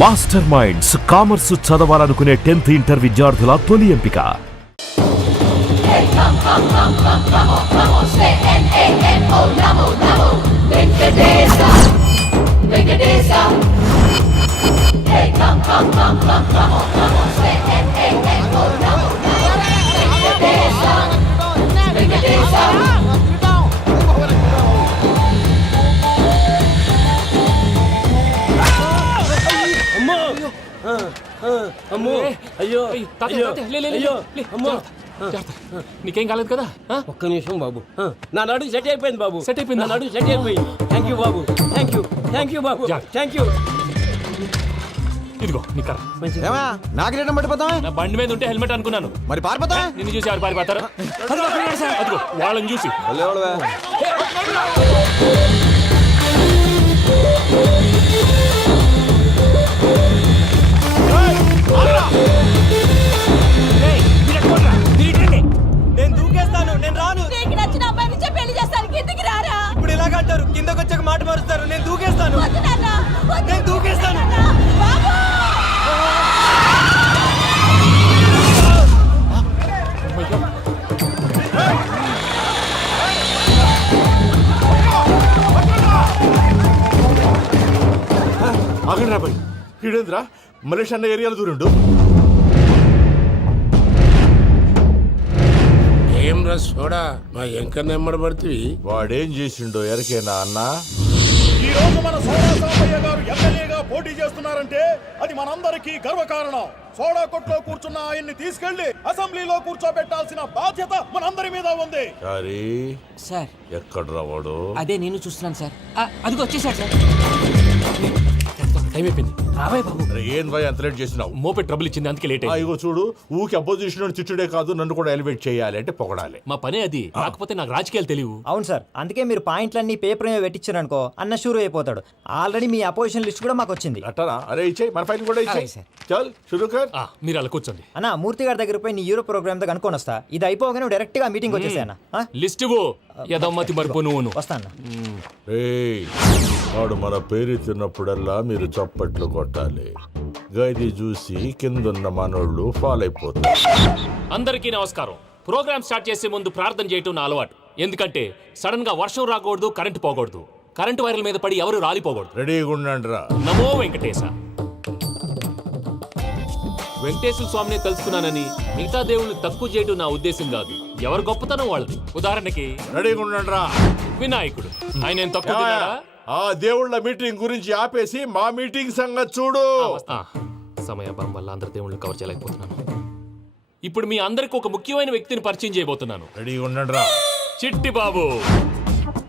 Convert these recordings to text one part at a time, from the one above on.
Master minds commerce చదవాలనుకునే 10th inter విద్యార్థుల తొలి ఎంపిక. నీకేం కాలేదు కదా? ఒక్క నిమిషం బాబు, నా నడుము సెట్ అయిపోయింది బాబు. సెట్ అయిపోయింది, నా నడుము సెట్ అయిపోయింది. Thank you Babu, thank you, thank you Babu, thank you. ఇదిగో నీ కర్ర. నాకు రేటం పట్టిపోతావా? నా బండి మీద ఉంటే హెల్మెట్ అనుకున్నాను. మరి పారిపోతా? నిన్ను చూసి ఎవరు పారిపోతారా? అదిగో వాళ్ళని చూసి. నేను దూకేస్తాను, నేను రాను. నీకు నచ్చిన అమ్మాయి నుంచే పెళ్లి చేస్తాను, కిందికి రారా. ఇప్పుడు ఇలాగంటారు, కిందకి వచ్చాక మాట మారుస్తారు. నేను దూకేస్తాను, వద్దు నాన్న, వద్దు. నేను దూకేస్తాను. బాబు! ఆగండి రాబాయ్, ఈడేంద్రా మలేషియా అన్న ఏరియాలో దూరిండు. ఏం రా సోడా, మా ఎంక నెమ్మడబడుతుంది. వాడేం చేసిండో ఎరకేనా అన్న? ఈ రోజు మన సోడా సాంబయ్య గారు ఎమ్మెల్యేగా పోటీ చేస్తున్నారంటే అది మనందరికీ గర్వకారణం. సోడా కొట్లో కూర్చున్న ఆయన్ని తీసుకెళ్లి అసెంబ్లీలో కూర్చోబెట్టాల్సిన బాధ్యత మనందరి మీద ఉంది. సారీ సార్, ఎక్కడ రావాడు? అదే నేను చూస్తున్నాను సార్. అదిగో వచ్చేసాడు సార్. టైం అయిపోయింది. రాబాయ్ బాబు. అరే ఏం భయ అంత లేట్ చేసినావు? మోపే ట్రబుల్ ఇచ్చింది, అందుకే లేట్ అయింది. ఇగో చూడు, ఊకి అపోజిషన్ తిట్టుడే కాదు, నన్ను కూడా ఎలివేట్ చేయాలి అంటే పొగడాలి. మా పనే అది. కాకపోతే నాకు రాజకీయాలు తెలియవు. అవును సార్, అందుకే మీరు పాయింట్లన్నీ పేపర్ మీద పెట్టించారు అనుకో, అన్న షూర్ అయిపోతాడు. ఆల్రెడీ మీ అపోజిషన్ లిస్ట్ కూడా మాకు వచ్చింది. అట్టనా? అరే ఇచ్చేయి, మన ఫైల్ కూడా ఇచ్చేయి. సార్. చల్ షురూ కర్. మీరు అలా కూర్చోండి. అన్న మూర్తి గారి దగ్గర పోయి నీ యూరో ప్రోగ్రామ్ తో కనుక్కొని వస్తా. ఇది అయిపోగానే డైరెక్ట్ గా మీటింగ్ వచ్చేసాయన్న. లిస్ట్ యదమ్మతి మరిపో నువ్వు. వస్తా అన్న. ఏయ్, వాడు మన పేరు తిన్నప్పుడల్లా మీరు చప్పట్లు కొట్టాలి. గది చూసి కిందున్న మనోళ్ళు ఫాలో అయిపోతారు. అందరికీ నమస్కారం. ప్రోగ్రామ్ స్టార్ట్ చేసే ముందు ప్రార్థన చేయటం నా అలవాటు. ఎందుకంటే సడన్ గా వర్షం రాకూడదు, కరెంటు పోకూడదు, కరెంటు వైర్ల మీద పడి ఎవరు రాలిపోకూడదు. రెడీగా ఉండండి రా. నమో వెంకటేశ. వెంకటేశ్వర స్వామిని తెలుసుకున్నానని మిగతా దేవుళ్ళు తక్కువ చేయడం నా ఉద్దేశం కాదు. ఎవరు గొప్పతనం వాళ్ళది. ఉదాహరణకి రెడీగా ఉండండి రా. వినాయకుడు, ఆయన ఏం తక్కువ తిన్నాడా? ఆ దేవుళ్ళ మీటింగ్ గురించి ఆపేసి మా మీటింగ్ సంగతి చూడు. సమయాభావం వల్ల అందరి దేవుళ్ళని కవర్ చేయలేకపోతున్నాను. ఇప్పుడు మీ అందరికి ఒక ముఖ్యమైన వ్యక్తిని పరిచయం చేయబోతున్నాను. రెడీగా ఉండండి రా. చిట్టి బాబు.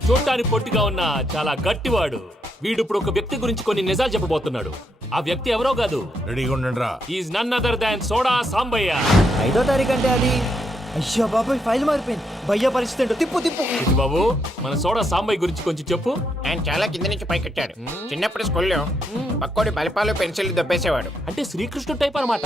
చూడటానికి పొట్టిగా ఉన్న చాలా గట్టివాడు. వీడు ఇప్పుడు ఒక వ్యక్తి గురించి కొన్ని నిజాలు చెప్పబోతున్నాడు. ఆ వ్యక్తి ఎవరో కాదు. రెడీగా ఉండండి రా. Is none other than soda Sambaiah. 5వ తారీఖు అంటే అది. అయ్యో బాబాయ్, ఫైల్ మారిపోయింది. భయ్య పరిస్థితి ఏంటో తిప్పు తిప్పు. చిట్టి బాబు, మన సోడా సాంబయ్య గురించి కొంచెం చెప్పు. ఆయన చాలా కింద నుంచి పైకెట్టాడు. చిన్నప్పుడు స్కూల్లో పక్కోడి బలిపాలు పెన్సిల్ దొబ్బేసేవాడు. అంటే శ్రీకృష్ణుడు టైప్ అనమాట.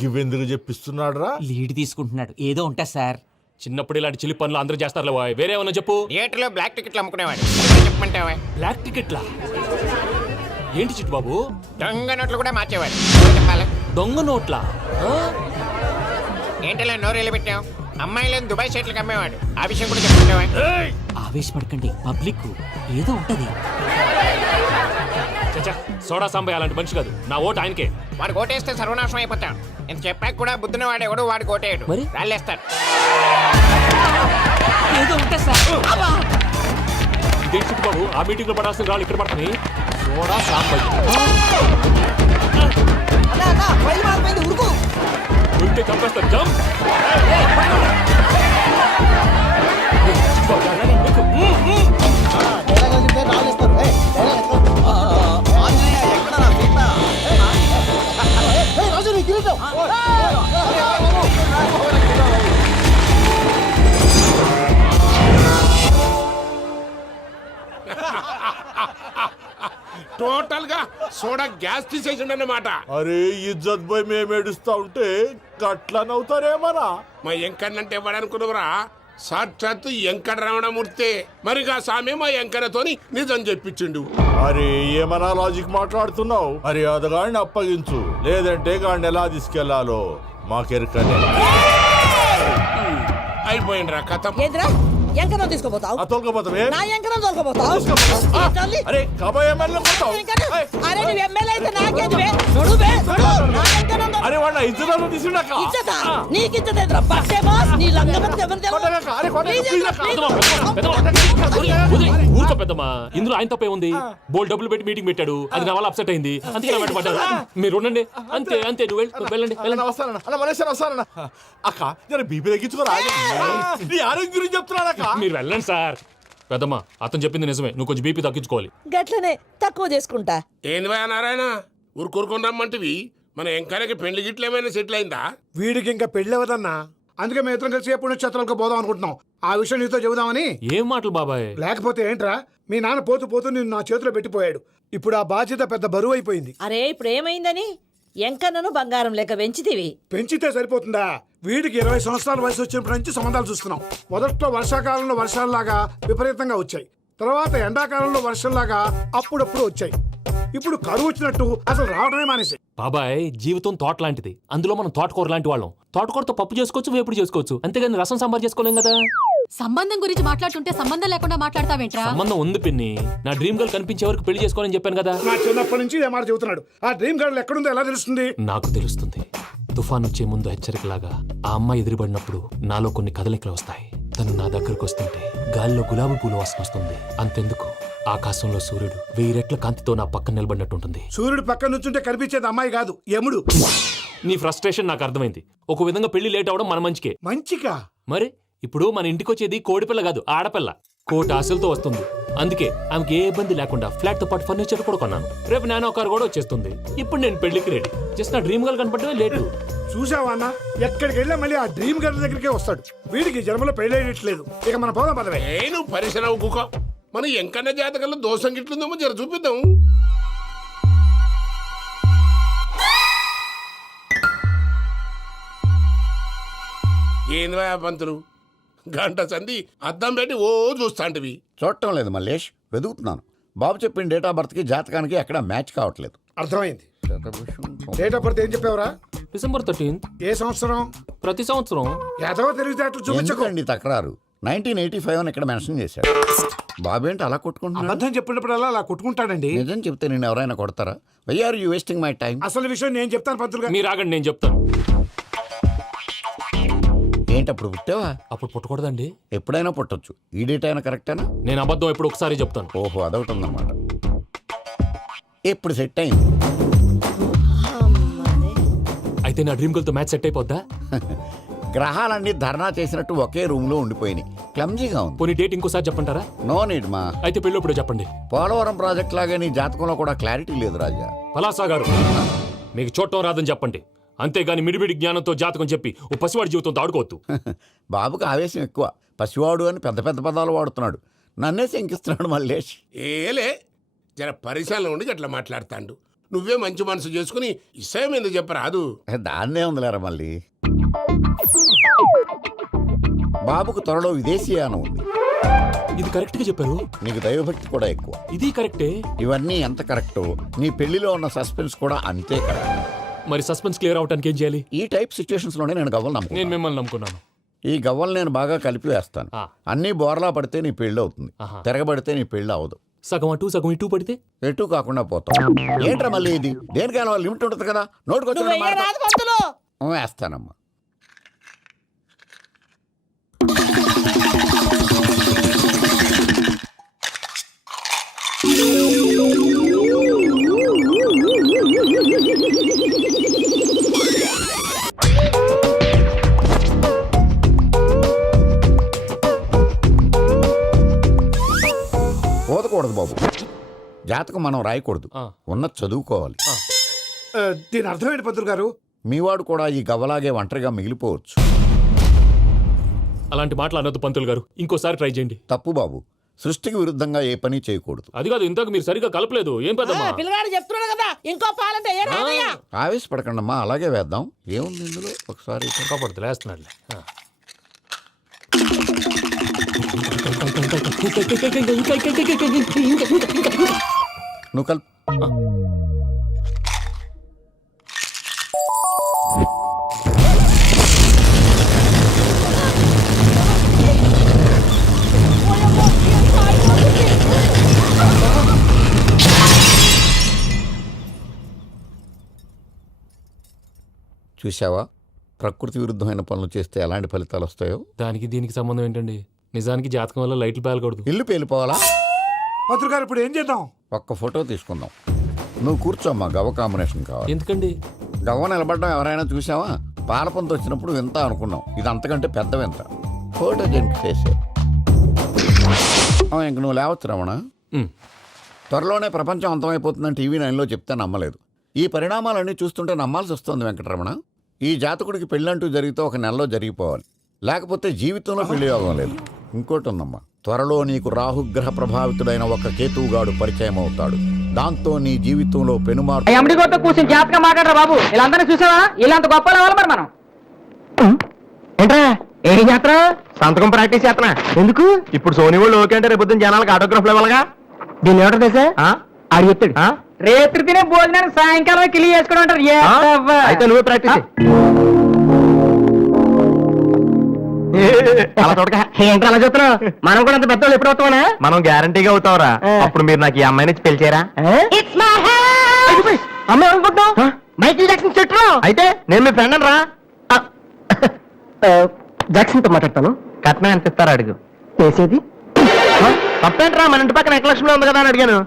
గివెందుకు చెప్పిస్తున్నాడు రా? లీడ్ తీసుకుంటున్నాడు. ఏదో ఉంటా సార్. చిన్నప్పుడు ఇలాంటి చిలి పనులు అందరూ చేస్తారు. వేరే ఏమన్నా చెప్పు. థియేటర్లో బ్లాక్ టికెట్లు అమ్ముకునేవాడు. చెప్పమంటావా? బ్లాక్ టికెట్లా? ఏంటి చిట్టు బాబు? దొంగ నోట్లు కూడా మార్చేవాడు. దొంగ నోట్లా? ఏంటలా నోరేళ్ళు పెట్టావు? అమ్మాయిలను దుబాయ్ షర్ట్లకు అమ్మేవాడు. ఆ విషయం కూడా చెప్పమంటావా? ఆవేశపడకండి, పబ్లిక్ ఏదో ఉంటది. సోడా సాంబయ్య అలాంటి మనిషి కాదు. నా ఓటు ఆయనకే. వాడు ఓటేస్తే సర్వనాశనం అయిపోతాడు. ఇంత చెప్పాక కూడా బుద్ధిన వాడు ఎవడు వాడు ఓటేయడు. మరి? రాళ్ళేస్తాడు. ఏదో ఉంటా సార్. చిట్టు బాబు, ఆ మీటింగ్ లో పడాల్సిన రాళ్ళు ఇక్కడ పడుతుంది. సోడా సాంబయ్య ఉంటే చంపేస్తారు. జంప్. టోటల్ గా సోడా గ్యాస్ తీసేసిండు అన్నమాట. అరే ఇజ్జత్ పోయి మేము ఏడుస్తా ఉంటే గట్లా నవ్వుతారేమరా? మా ఎంకన్నంటే ఎవడనుకున్నావురా? సాక్షాత్తు వెంకటరమణమూర్తే. మరిగా సామె మా వెంకన్నతోని నిజం చెప్పించిండు. మరి ఏమన్నా లాజిక్ మాట్లాడుతున్నావు? మరి అదగాడిని అప్పగించు, లేదంటే గాడిని ఎలా తీసుకెళ్లాలో మాకెరకనే. అయిపోయిండ్రా కథ. ఏంద్రా ఎంకరం తీసుకోపోతావు? తోలుకోపోతావే? నా ఎంకరం తోలుకోపోతావు? అరే కబాయ్ ఎమ్మెల్యే కొడతావు? అరే నువ్వు ఎమ్మెల్యే అయితే నాకేదివే? నడువే నా ఎంకరం అరే వాడు ఇద్దరు తీసుకున్నాక ఇచ్చతా నీకు ఇచ్చదేంద్రా బస్సే బాస్ నీ లంగమతి ఎవరు ఊరుకో పెద్దమ్మా, ఇందులో ఆయన తప్పే ఉంది. బోల్ డబ్బులు పెట్టి మీటింగ్ పెట్టాడు, అది నా వల్ల అప్సెట్ అయింది, అందుకే నా వెంట పడ్డారు. మీరు ఉండండి, అంతే అంతే. నువ్వు వెళ్ళండి వెళ్ళండి. వస్తానన్నా అన్న మలేషియా వస్తానన్నా. అక్క నేను బీపీ తగ్గించుకోరా, నీ ఆరోగ్యం గురించి చెప్తున్నాను అక్క. మీరు వెళ్ళండి సార్. పెద్దమ్మా అతను చెప్పింది నిజమే, నువ్వు కొంచెం బీపీ తగ్గించుకోవాలి. గట్లనే తక్కువ చేసుకుంటా. ఏంది భయ నారాయణ ఊరుకూరుకొని రమ్మంటివి? మన ఎంకన్నకి పెళ్లి గిట్లు ఏమైనా సెటిల్ అయిందా? వీడికి ఇంకా పెళ్ళి అవ్వదన్నా, అందుకే మేము ఇద్దరం కలిసి పుణ్యక్షేత్రాలకు పోదాం అనుకుంటున్నాం. ఆ విషయం నీతో చెబుదామని. ఏం మాటలు బాబాయ్? లేకపోతే ఏంట్రా, మీ నాన్న పోతూ పోతూ నిన్ను నా చేతిలో పెట్టిపోయాడు. ఇప్పుడు ఆ బాధ్యత పెద్ద బరువు అయిపోయింది. అరే ఇప్పుడు ఏమైందని ఎంకన్నను బంగారం లెక్క పెంచితివి. పెంచితే సరిపోతుందా? వీడికి 20 సంవత్సరాల వయసు వచ్చినప్పటి నుంచి సంబంధాలు చూస్తున్నాం. మొదట్లో వర్షాకాలంలో వర్షాలలాగా విపరీతంగా వచ్చాయి, తర్వాత ఎండాకాలంలో వర్షంలాగా అప్పుడప్పుడు వచ్చాయి. ఇప్పుడు కరువు వచ్చినట్టు అసలు రావడమే మానేసి. బాబాయ్ జీవితం తోట లాంటిది, అందులో మనం తోటకూర లాంటి వాళ్ళం. తోటకూరతో పప్పు చేసుకోవచ్చు, వేపుడు చేసుకోవచ్చు, అంతేగాని రసం సాంబార్ చేసుకోలేం కదా. సంబంధం గురించి మాట్లాడుతుంటే సంబంధం లేకుండా మాట్లాడతావేంట్రా? సంబంధం ఉంది పిన్ని, నా డ్రీమ్ గర్ల్ కనిపించే వరకు పెళ్లి చేసుకోవాలని చెప్పాను కదా. నా చిన్నప్పటి నుంచి ఏ మాట చెబుతున్నాడు. ఆ డ్రీమ్ గర్ల్ ఎక్కడుందో ఎలా తెలుస్తుంది? నాకు తెలుస్తుంది. తుఫాన్ వచ్చే ముందు హెచ్చరికలాగా ఆ అమ్మాయి ఎదురుపడినప్పుడు నాలో కొన్ని కదలికలు వస్తాయి. తను నా దగ్గరకు వస్తుంటే గాలిలో గులాబీ పూలు వాసన వస్తుంది. అంతెందుకు, ఆకాశంలో సూర్యుడు 1000 రెట్ల కాంతితో నా పక్కన నిలబడినట్టు ఉంటుంది. సూర్యుడు పక్కన నుంచుంటే కనిపించేది అమ్మాయి కాదు, యముడు. నీ ఫ్రస్ట్రేషన్ నాకు అర్థమైంది. ఒక విధంగా పెళ్లి లేట్ అవడం మన మంచికే. మంచిగా? మరి ఇప్పుడు మన ఇంటికి వచ్చేది కోడిపిల్ల కాదు, ఆడపిల్ల. కోటి ఆశలతో వస్తుంది. అందుకే ఆమెకి ఏ ఇబ్బంది లేకుండా ఫ్లాట్ తో పాటు ఫర్నిచర్ కూడా కొన్నాను. రేపు నానో కారు కూడా వచ్చేస్తుంది. ఇప్పుడు నేను పెళ్లికి రెడీ. జస్ట్ నా డ్రీమ్ గర్ల్ కనపడమే లేటు. చూసావా అన్న, ఎక్కడికి వెళ్ళా మళ్ళీ ఆ డ్రీమ్ గర్ల్ దగ్గరికే వస్తాడు. వీడికి జన్మలో పెళ్ళేయట్లేదు. ఇక మన పోదాం పదవే. నేను పరిశ్రమ కుక. మన ఎంకన్న జాతకంలో దోషం గిట్లుందేమో జర చూపిద్దాం. ఏంది పంతులు, గంట సంధి అద్దం పెట్టి ఓ చూస్తాంటివి. చూడటం లేదు మల్లేష్, వెతుకుతున్నాను. బాబు చెప్పిన డేట్ ఆఫ్ బర్త్కి జాతకానికి ఎక్కడ మ్యాచ్ కావట్లేదు. అర్థమైంది. డేట్ ఆఫ్ బర్త్ ఏం చెప్పావురా? December 13th. ఏ సంవత్సరం? ప్రతి సంవత్సరం. ఎదవ తెలివితే అట్లు చూపించకండి. ఎందుకండి తక్రారు? 1985 అని ఇక్కడ మెన్షన్ చేశాడు. బాబు ఏంటి అలా కొట్టుకుంటున్నాడు? అబద్ధం చెప్పినప్పుడల్లా అలా కొట్టుకుంటాడండి. నిజం చెప్తే నేను ఎవరైనా కొడతారా? Why are you wasting my time? అసలు విషయం నేను చెప్తాను పంతులు గారు. మీరు ఆగండి, నేను చెప్తాను. ఏంటి అప్పుడు పుట్టావా? అప్పుడు పుట్టకూడదండి. ఎప్పుడైనా పుట్టొచ్చు. ఈ డేట్ అయినా కరెక్టేనా? నేను అబద్ధం ఎప్పుడు ఒకసారి చెప్తాను. ఓహో, అదొకటి ఉందన్నమాట. ఎప్పుడు సెట్ అయింది? అయితే నా డ్రీమ్ గర్ల్ తో మ్యాచ్ సెట్ అయిపోద్దా? గ్రహాలన్నీ ధర్నా చేసినట్టు ఒకే రూమ్ లో ఉండిపోయినాయి. క్లమ్జీగా ఉంది. పోనీ డేట్ ఇంకోసారి చెప్పంటారా? నో నీడ్ మా. అయితే పెళ్ళప్పుడు చెప్పండి. పోలవరం ప్రాజెక్ట్ లాగా నీ జాతకంలో కూడా క్లారిటీ లేదు రాజా. పలాసా గారు, మీకు చూడటం రాదని చెప్పండి, అంతేగాని మిడిమిడి జ్ఞానంతో జాతకం చెప్పి ఓ పసివాడి జీవితంతో ఆడుకోవద్దు. బాబుకి ఆవేశం ఎక్కువ. పసివాడు అని పెద్ద పెద్ద పదాలు వాడుతున్నాడు. నన్నే శంకిస్తున్నాడు మల్లేష్. ఏలే జర పరిశీలన ఉండి అట్లా మాట్లాడతాండు. నువ్వే మంచి మనసు చేసుకుని ఇష్టం ఎందుకు చెప్పరాదు? దాన్నే ఉందిలేరా మళ్ళీ. బాబుకు త్వరలో విదేశీయానం ఉంది. ఇది కరెక్ట్ గా చెప్పారు. నీకు దైవభక్తి కూడా ఎక్కువ. ఇది కరెక్టే. ఇవన్నీ ఎంత కరెక్టో నీ పెళ్లిలో ఉన్న సస్పెన్స్ కూడా అంతే కరెక్ట్. మరి సస్పెన్స్ క్లియర్ అవడానికి ఏం చేయాలి? ఈ టైప్ సిచ్యువేషన్స్ లోనే నేను గవ్వలు నమ్ముకున్నాను. నేను మిమ్మల్ని నమ్ముకున్నాను. ఈ గవ్వలు నేను బాగా కలిపి వేస్తాను. అన్నీ బోర్లా పడితే నీ పెళ్లి అవుతుంది, తిరగబడితే నీ పెళ్లి అవదు. సగం అటు సగం ఇటు పడితే ఎటు కాకుండా పోతాం. ఏంట్రా మళ్ళీ ఇది? దేనికైనా లిమిట్ ఉంటుంది కదా. నోటుకొచ్చి వేస్తానమ్మా. పోదకూడదు బాబు. జాతకం మనం రాయకూడదు, ఉన్నది చదువుకోవాలి. దీని అర్థం ఏంటి పంతులు గారు? మీవాడు కూడా ఈ గవ్వలాగే ఒంటరిగా మిగిలిపోవచ్చు. అలాంటి మాటలు అనొద్దు పంతులు గారు, ఇంకోసారి ట్రై చేయండి. తప్పు బాబు. సృష్టికి విరుద్ధంగా ఏ పని చేయకూడదు. అది కాదు, ఇంతకు మీరు సరిగా కలపలేదు. ఏం పెద్దమ్మా? పిల్లగాడు చెప్తున్నాడు కదా, ఇంకో పాలంటే ఏ రాదయ్యా. ఆవేశపడకండమ్మా, అలాగే వేద్దాం. ఏముంది ఇందులో? ఒకసారి కాపాడుతు లేస్తున్నాడులే. నువ్వు కల్ చూసావా, ప్రకృతి విరుద్ధమైన పనులు చేస్తే ఎలాంటి ఫలితాలు వస్తాయో. దానికి దీనికి సంబంధం ఏంటండి? నిజానికి జాతకం వల్ల లైట్లు పేలకూడదు. ఇల్లు పేలిపోవాలా? గారు ఇప్పుడు ఏం చేద్దాం? ఒక్క ఫోటో తీసుకుందాం. నువ్వు కూర్చోమ్మా, గవ్వ కాంబినేషన్ కావాలి. ఎందుకండి? గవ్వ నిలబడడం ఎవరైనా చూసావా? పాలపంత వచ్చినప్పుడు వింత అనుకున్నాం, ఇది అంతకంటే పెద్ద వింత. ఫోటో జెంట్ చేసే ఇంక నువ్వు లేవచ్చు రమణ. త్వరలోనే ప్రపంచం అంతమైపోతుందని టీవీ 9లో చెప్తే నమ్మలేదు. ఈ పరిణామాలన్నీ చూస్తుంటే నమ్మాల్సి వస్తుంది వెంకటరమణ. ఈ జాతకుడికి పెళ్ళంటూ జరిగితే 1 నెలలో జరిగిపోవాలి, లేకపోతే జీవితంలో పెళ్లి యోగం లేదు. ఇంకోటి ఉందమ్మా, త్వరలో నీకు రాహుగ్రహ ప్రభావితుడైన ఒక కేతువుగాడు పరిచయం అవుతాడు. దాంతో నీ జీవితంలో పెనుమార్పు. కూర్చొని జాతకం మాట్లాడరా బాబు, వీళ్ళందరినీ చూసావా? ఇలాంత గొప్ప లేవాలి మరి మనం. ఏంట్రా ఏ జాతర? సంతకం ప్రాక్టీస్ చేస్తున్నా. ఎందుకు? ఇప్పుడు సోనీ వాళ్ళు ఓకే అంటే రేపు జనాలకు ఆటోగ్రాఫ్లు ఇవ్వాలగా. దీన్ని ఏమిటో తెలుసా? ఆడు చెప్తాడు. రేత్రి తినే భోజనాన్ని సాయంకాలం కిలి చేసుకోవడం అంటారు. అయితే నువ్వే ప్రాక్టీస్. ఏంటి అలా చూస్తున్నావు? మనం కూడా అంత పెద్దవాళ్ళు ఎప్పుడు అవుతామా? మనం గ్యారంటీగా అవుతావరా. అప్పుడు మీరు నాకు ఈ అమ్మాయిని పెళ్లి చేయరా? అమ్మాయి అనుకుంటాం మైకిల్ జాక్సన్ చెట్టు. అయితే నేను మీ ఫ్రెండ్ రా. జాక్సన్ తో మాట్లాడతాను. కట్నం ఎంత ఇస్తారా అడుగు. చేసేది తప్పేంట్రా, మన ఇంటి పక్కన ఎక్లక్ష్మిలో ఉంది కదా అని అడిగాను.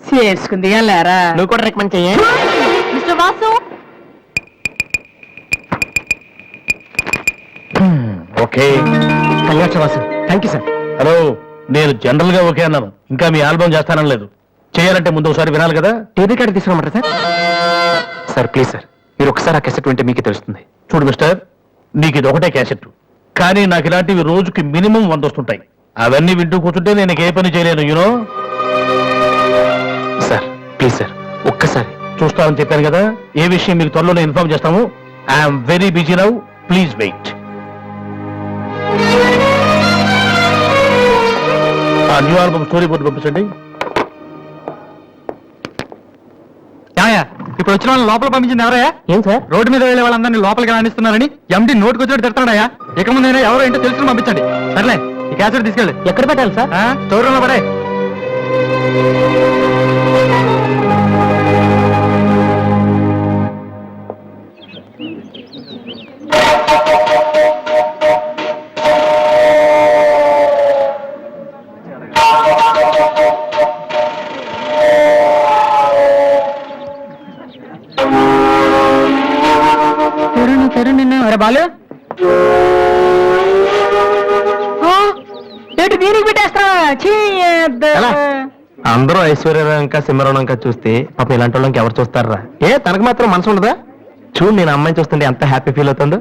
చేసుకుంది లేరా. నువ్వు కూడా రికమెండ్ చెయ్యి. Mister Vasu, okay. Kalyanavasu thank you sir. Hello, నేను జనరల్ గా ఓకే అన్నాను, ఇంకా మీ ఆల్బమ్ చేస్తానని లేదు. చేయాలంటే ముందు ఒకసారి వినాలి కదా. టీవీ కార్డు తీసుకోమంటారా సార్? సార్ ప్లీజ్ సార్, మీరు ఒకసారి ఆ కెసెట్ వింటే మీకే తెలుస్తుంది. చూడు మిస్టర్, నీకు ఇది ఒకటే క్యాసెట్, కానీ నాకు ఇలాంటివి రోజుకి మినిమం 100 వస్తుంటాయి. అవన్నీ వింటూ కూర్చుంటే నేను ఏ పని చేయలేను. యూనో సార్ ప్లీజ్ సార్, ఒక్కసారి చూస్తామని చెప్పాను కదా. ఏ విషయం మీకు త్వరలోనే ఇన్ఫార్మ్ చేస్తాము. I'm very busy now, please wait. ఆ న్యూ ఆల్బమ్ స్టోరీ బోర్డు పంపించండి. ఇప్పుడు వచ్చిన వాళ్ళని లోపల పంపించింది ఎవరయ్యా? ఏం సార్? రోడ్డు మీద వెళ్ళే వాళ్ళందరినీ లోపలికి రాణిస్తున్నారని ఎండి నోటుకు వచ్చినట్టు తిడతాడయ్యా. ఇక ముందైనా ఎవరో ఏంటో తెలుసుకుని పంపించండి. సర్లే, ఈ క్యాసెట్ తీసుకెళ్ళి ఎక్కడ పెట్టాలి సార్? స్టోర్ రూమ్ లో పడే. బాలు దీనికి పెట్టేస్తా. అందరూ ఐశ్వర్యరంక సింహరణంక చూస్తే పాపం ఇలాంటి వాళ్ళకి ఎవరు చూస్తారా? తనకు మాత్రం మనసు ఉండదా? చూడు, నేను అమ్మాయిని చూస్తుంటే ఎంత హ్యాపీ ఫీల్ అవుతుందో.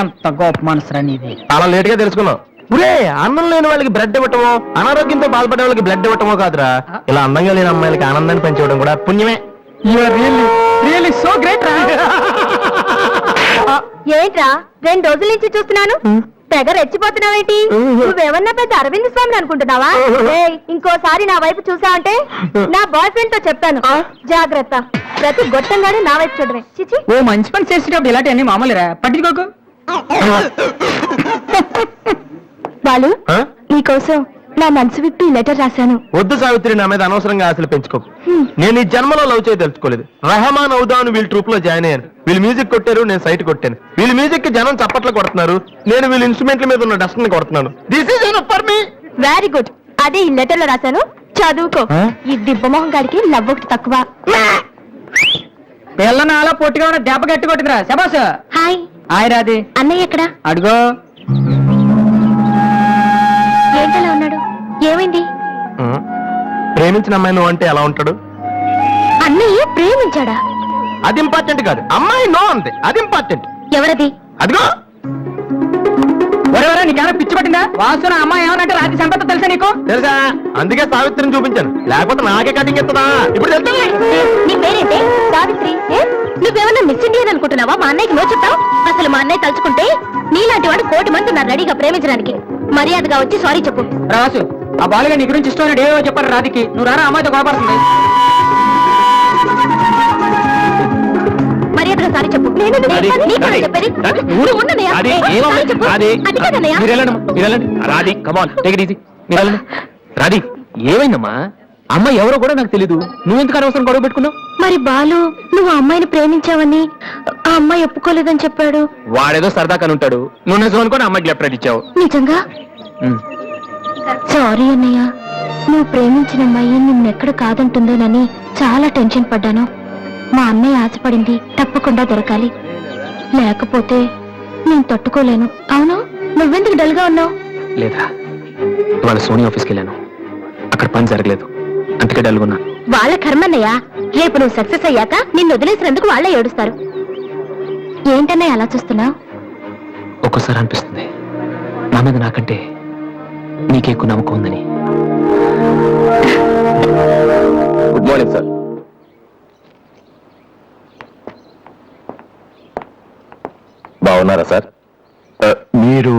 ఎంత గొప్ప మనసు నీది. అలా లేట్ గా తెలుసుకున్నావు. ఒరే, అన్నం లేని వాళ్ళకి బ్లడ్ ఇవ్వటమో, అనారోగ్యంతో బాధపడే వాళ్ళకి బ్లడ్ ఇవ్వటమో కాదురా, ఇలా అందంగా లేని అమ్మాయిలకి ఆనందాన్ని పెంచడం కూడా పుణ్యమే. సో గ్రేట్ రా. ఏంట్రా 2 రోజుల నుంచి చూస్తున్నాను, తెగ రెచ్చిపోతున్నావేంటి? నువ్వేమన్నా పెద్ద అరవింద్ స్వామిని అనుకుంటున్నావా? ఇంకోసారి నా వైపు చూసావంటే నా బాయ్ ఫ్రెండ్ తో చెప్తాను, జాగ్రత్త. ప్రతి గొట్టంగానే నా వైపు చూడవే. చిచి, ఓ మంచి పని చేసేటప్పుడు ఇలాంటి అన్ని మామూలురా, పట్టించుకోకు. బాలు, నీకోసం నా మనసు విప్పి లెటర్ రాశాను. వద్దు సావిత్రి, నా మీద అనవసరంగా ఆశలు పెంచుకోకు. నేను ఈ జన్మలో లవ్ చేయ తెలుసుకోలేదు. రెహమాన్ అవుదాను వీళ్ళ ట్రూప్ లో జాయిన్ అయ్యాను. వీళ్ళు మ్యూజిక్ కొట్టారు, నేను సైట్ కొట్టాను. వీళ్ళ మ్యూజిక్ కి జనం చప్పట్లు కొడుతున్నారు, నేను వీళ్ళ ఇన్స్ట్రుమెంట్ల మీద ఉన్న డస్ట్ ని కొడుతున్నాను. This is enough for me. Very good, అదే ఈ లెటర్ లో రాశాను, చదువుకో. ఈ దిబ్బమోహం గారికి లవ్ ఒకటి తక్కువ. పిల్లని అలా పొట్టిగా ఉన్న దెబ్బ గట్టి కొట్టిందిరా. శబాస్. హాయ్. హాయ్ రాది. అన్నయ్య ఎక్కడ? అడుగో. ఏంటలా ఉన్నాడు? ఏమైంది? ప్రేమించిన అమ్మాయి నువ్వు అంటే ఎలా ఉంటాడు? అన్నయ్య ప్రేమించాడా? అది ఇంపార్టెంట్ కాదు, అమ్మాయి నో అంతే, అది ఇంపార్టెంట్. ఎవరది? అదిగో. ఒరేవరా, నీకేమైనా పిచ్చి పట్టిందా? వాసు అమ్మాయి ఏమనంటే రాత్రి సంపద తెలుసా నీకు? తెలుసా, అందుకే సావిత్రిని చూపించాను, లేకపోతే నాకే కటింగ్ ఇస్తుందా? ఇప్పుడు నీ పేరేంటే? సావిత్రి. నువ్వేమన్నా మిస్ ఇండియన్ అనుకుంటున్నావా? మా అన్నయ్యకి నో చెప్తావు. అసలు మా అన్నయ్య తలుచుకుంటే నీ నీలాంటి వాడు 1,000 మంది ఉన్నారు రెడీగా ప్రేమించడానికి. మర్యాదగా వచ్చి సారీ చెప్పు. రాసు ఆ బాలుగా నీ గురించి ఇష్టం ఏవో చెప్పారు రాధికి. నువ్వు రారా, అమ్మాయితో గొడవపడుతుంది. మర్యాదగా సారీ చెప్పు. చెప్పేది నువ్వు ఉన్ననయ్య. సారీ చెప్పు. అది కాదన్నయ్య. Radhi come on take it easy. Radhi ఏమైందమ్మా? అమ్మాయి ఎవరో కూడా నాకు తెలీదు. నువ్వెందుకు అనవసరం గొడవ పెట్టుకున్నావు? మరి బాలు నువ్వు ఆ అమ్మాయిని ప్రేమించావని ఆ అమ్మాయి ఒప్పుకోలేదని చెప్పాడు. వాడేదో సరదా కని ఉంటాడు. నువ్వు నిజం అనుకోని అమ్మాయికి లెఫ్ట్ ఇచ్చావు. నిజంగా సారీ అన్నయ్య. నువ్వు ప్రేమించిన అమ్మాయి నిన్నెక్కడ కాదంటుందోనని చాలా టెన్షన్ పడ్డాను. మా అన్నయ్య ఆశపడింది తప్పకుండా దొరకాలి, లేకపోతే నేను తట్టుకోలేను. అవును, నువ్వెందుకు డల్గా ఉన్నావు? లేదా ఇవాళ సోనీ ఆఫీస్కి వెళ్ళాను, అక్కడ పని జరగలేదు, అందుకే డల్గున్నా. వాళ్ళ కర్మన్నయ్య. రేపు నువ్వు సక్సెస్ అయ్యాక నిన్ను వదిలేసినందుకు వాళ్ళే ఏడుస్తారు. ఏంటన్నయ్య అలా చూస్తున్నావు? ఒక్కోసారి అనిపిస్తుంది నా మీద నాకంటే నీకే ఎక్కువ నమ్మకం ఉందని. Good morning sir. బాగున్నారా సార్? మీరు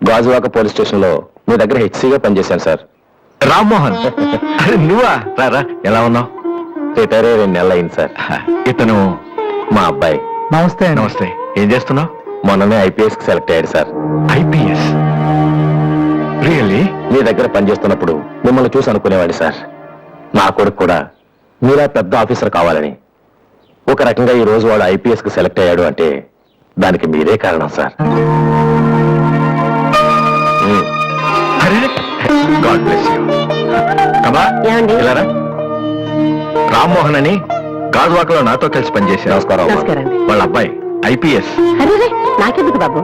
గాజువాక పోలీస్ స్టేషన్ లో మీ దగ్గర హెచ్సీగా పనిచేశాను సార్. రామ్మోహన్ నువ్వా? రారా, ఎలా ఉన్నావు? రిటైర్ 2 నెలలు అయింది సార్. ఇతను మా అబ్బాయి. నమస్తే. నమస్తే. ఏం చేస్తున్నావు? మొన్ననే ఐపీఎస్ కి సెలెక్ట్ అయ్యాడు సార్. ఐపీఎస్? రియల్లీ? మీ దగ్గర పనిచేస్తున్నప్పుడు మిమ్మల్ని చూసి అనుకునేవాడి సార్, నా కొడుకు కూడా మీరా పెద్ద ఆఫీసర్ కావాలని. ఒక రకంగా ఈ రోజు వాడు ఐపీఎస్ కి సెలెక్ట్ అయ్యాడు అంటే దానికి మీరే కారణం sir. God bless you. Rammohan అని గాజువాకలో నాతో కలిసి పనిచేశారు. నమస్కారం. వాళ్ళ అబ్బాయి ఐపీఎస్. నాకెందుకు బాబు?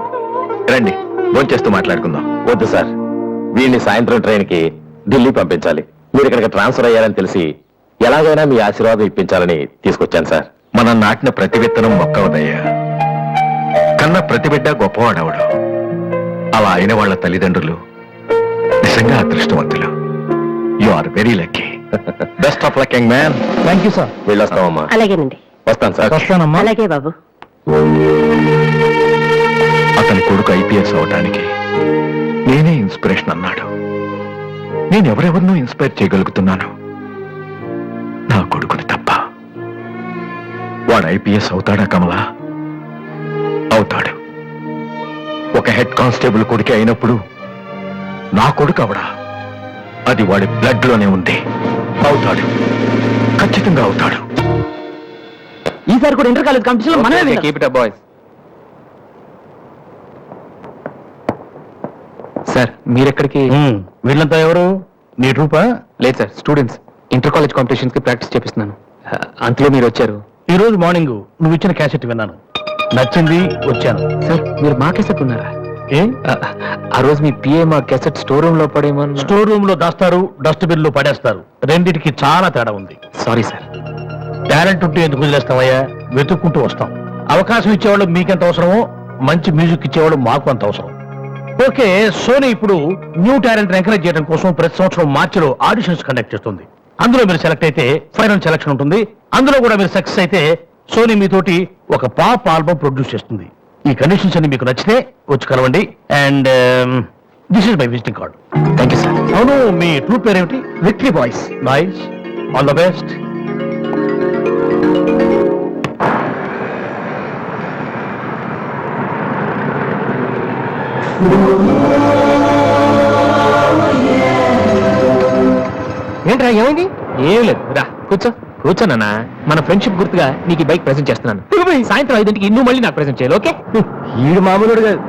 రండి, భోంచేస్తూ మాట్లాడుకుందాం. వద్దు సార్, వీడిని సాయంత్రం ట్రైన్ కి ఢిల్లీ పంపించాలి. మీరు ఇక్కడికి ట్రాన్స్ఫర్ అయ్యారని తెలిసి ఎలాగైనా మీ ఆశీర్వాదం ఇప్పించాలని తీసుకొచ్చాను సార్. మనం నాటిన ప్రతి విత్తనం మొక్కవదయ్యా. కన్న ప్రతి బిడ్డ గొప్పవాడవడు. అలా అయిన వాళ్ళ తల్లిదండ్రులు నిజంగా అదృష్టవంతులు. You are very lucky. Best of luck young man. Thank you sir. వెళ్ళొస్తామమ్మా. అలాగేనండి. వస్తాను సార్. వస్తానమ్మా. అలాగే బాబు. అతని కొడుకు ఐపీఎస్ అవడానికి నేనే ఇన్స్పిరేషన్ అన్నాడు. నేను ఎవరెవరినో ఇన్స్పైర్ చేయగలుగుతున్నాను, నా కొడుకుని తప్ప. వాడు ఐపీఎస్ అవుతాడా కమలా? అవుతాడు. ఒక హెడ్ కానిస్టేబుల్ కొడుకే అయినప్పుడు నా కొడుకు అవడా? అది వాడి బ్లడ్ లోనే ఉంది. అవుతాడు, ఖచ్చితంగా అవుతాడు. ఈసారి కూడా ఇంటర్ కాలేజ్ కాంపిటీషన్ లో మనమే. Keep it up boys. Sir మీరెక్కడికి? వీళ్ళంతా ఎవరు? నీ ట్రూపా? లేదు sir, students. Inter college competitions కి ప్రాక్టీస్ చేపిస్తున్నాను. అంతలో మీరు వచ్చారు. ఈ రోజు మార్నింగ్ నువ్వు ఇచ్చిన క్యాసెట్ విన్నాను, నచ్చింది, వచ్చాను. సార్ మీరు మా క్యాసెట్ ఉన్నారా? ఏ? ఆ రోజు మీ పిఏ మా క్యాసెట్ స్టోర్ రూమ్ లో పడేమని. స్టోర్ రూమ్ లో దాస్తారు, డస్ట్బిన్ లో పడేస్తారు. రెండిటికి చాలా తేడా ఉంది. Sorry sir. టాలెంట్ ఉంటే ఎందుకు వదిలేస్తామయ్యా? వెతుక్కుంటూ వస్తాం. అవకాశం ఇచ్చేవాళ్ళు మీకెంత అవసరమో మంచి మ్యూజిక్ ఇచ్చేవాళ్ళు మాకు అంత అవసరం. ఓకే, సోనీ ఇప్పుడు న్యూ టాలెంట్ ఎంకరేజ్ చేయడం కోసం ప్రతి సంవత్సరం మార్చిలో ఆడిషన్స్ కండక్ట్ చేస్తుంది. అందులో మీరు సెలెక్ట్ అయితే ఫైనల్ సెలక్షన్ ఉంటుంది. అందులో కూడా మీరు సక్సెస్ అయితే సోనీ మీతోటి ఒక పాప్ ఆల్బమ్ ప్రొడ్యూస్ చేస్తుంది. ఈ కండిషన్స్ అన్ని మీకు నచ్చితే వచ్చి కలవండి. And this is my visiting card. Thank you sir. అవును, మీ ట్రూప్ పేరేమిటి? Victory boys. Nice, all the best. ఏంట్రా ఏమైంది? ఏం లేదు, రా కూర్చో. కూర్చోనన్నా, మన ఫ్రెండ్షిప్ గుర్తుగా నీకు ఈ బైక్ ప్రెజెంట్ చేస్తున్నాను. సాయంత్రం 5ంటికి నువ్వు మళ్ళీ నాకు ప్రెజెంట్ చేయాలి, ఓకే? ఈడు మామూలుడు కాదు.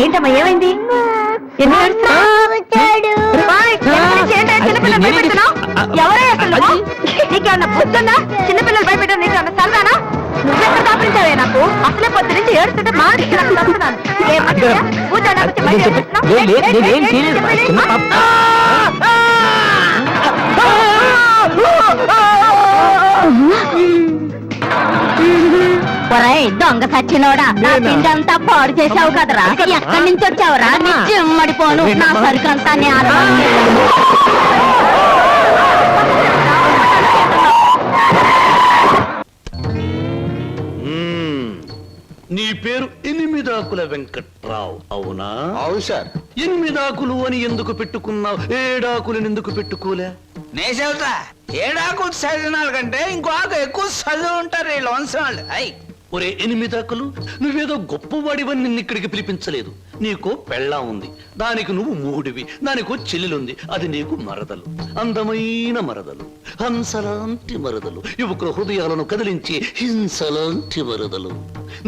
ఏంటమ్మా ఏమైంది? ఎందుకు ఏడుస్తున్నావ్? ఓయ్, చిన్నపిల్లలు భయపెడుతున్నావ్? ఎవరే అసలు నువ్వు? నీకేమన్నా బుద్ధుందా? చిన్నపిల్లలు భయపెట్టడం నీకేమన్నా సరదానా? నువ్వెక్కడ దాపించావే నాకు? అసలే పొద్దు నుంచి ఏడుస్తుంటే మానసిక వస్తున్నాను. దొంగ సచ్చినోడా, నా పిండంతా పాడు చేసావు కదరా. ఎక్కడి నుంచి వచ్చావురా? నీ చిమ్మడిపోను, నా సరికంతా నేల. నీ పేరు ఎనిమిదాకుల వెంకట్రావు అవునా? అవును సార్. ఎనిమిదాకులు అని ఎందుకు పెట్టుకున్నావు? ఏడాకులను ఎందుకు పెట్టుకోలే? నే చెబుతా, ఏడాకులు చదివిన కంటే ఇంకో ఆకు ఎక్కువ చదివి ఉంటారు ఈ లోన్సం వాళ్ళు. అయ్ ఒరే ఎనిమిదాకులు, నువ్వేదో గొప్పవాడివని నిన్ను ఇక్కడికి పిలిపించలేదు. నీకో పెళ్ళాం ఉంది, దానికి నువ్వు మూడివి, దానికో చెల్లెలుంది, అది నీకు మరదలు. అందమైన మరదలు, హంసలాంటి మరదలు, యువకుల హృదయాలను కదిలించి హింసలాంటి మరదలు.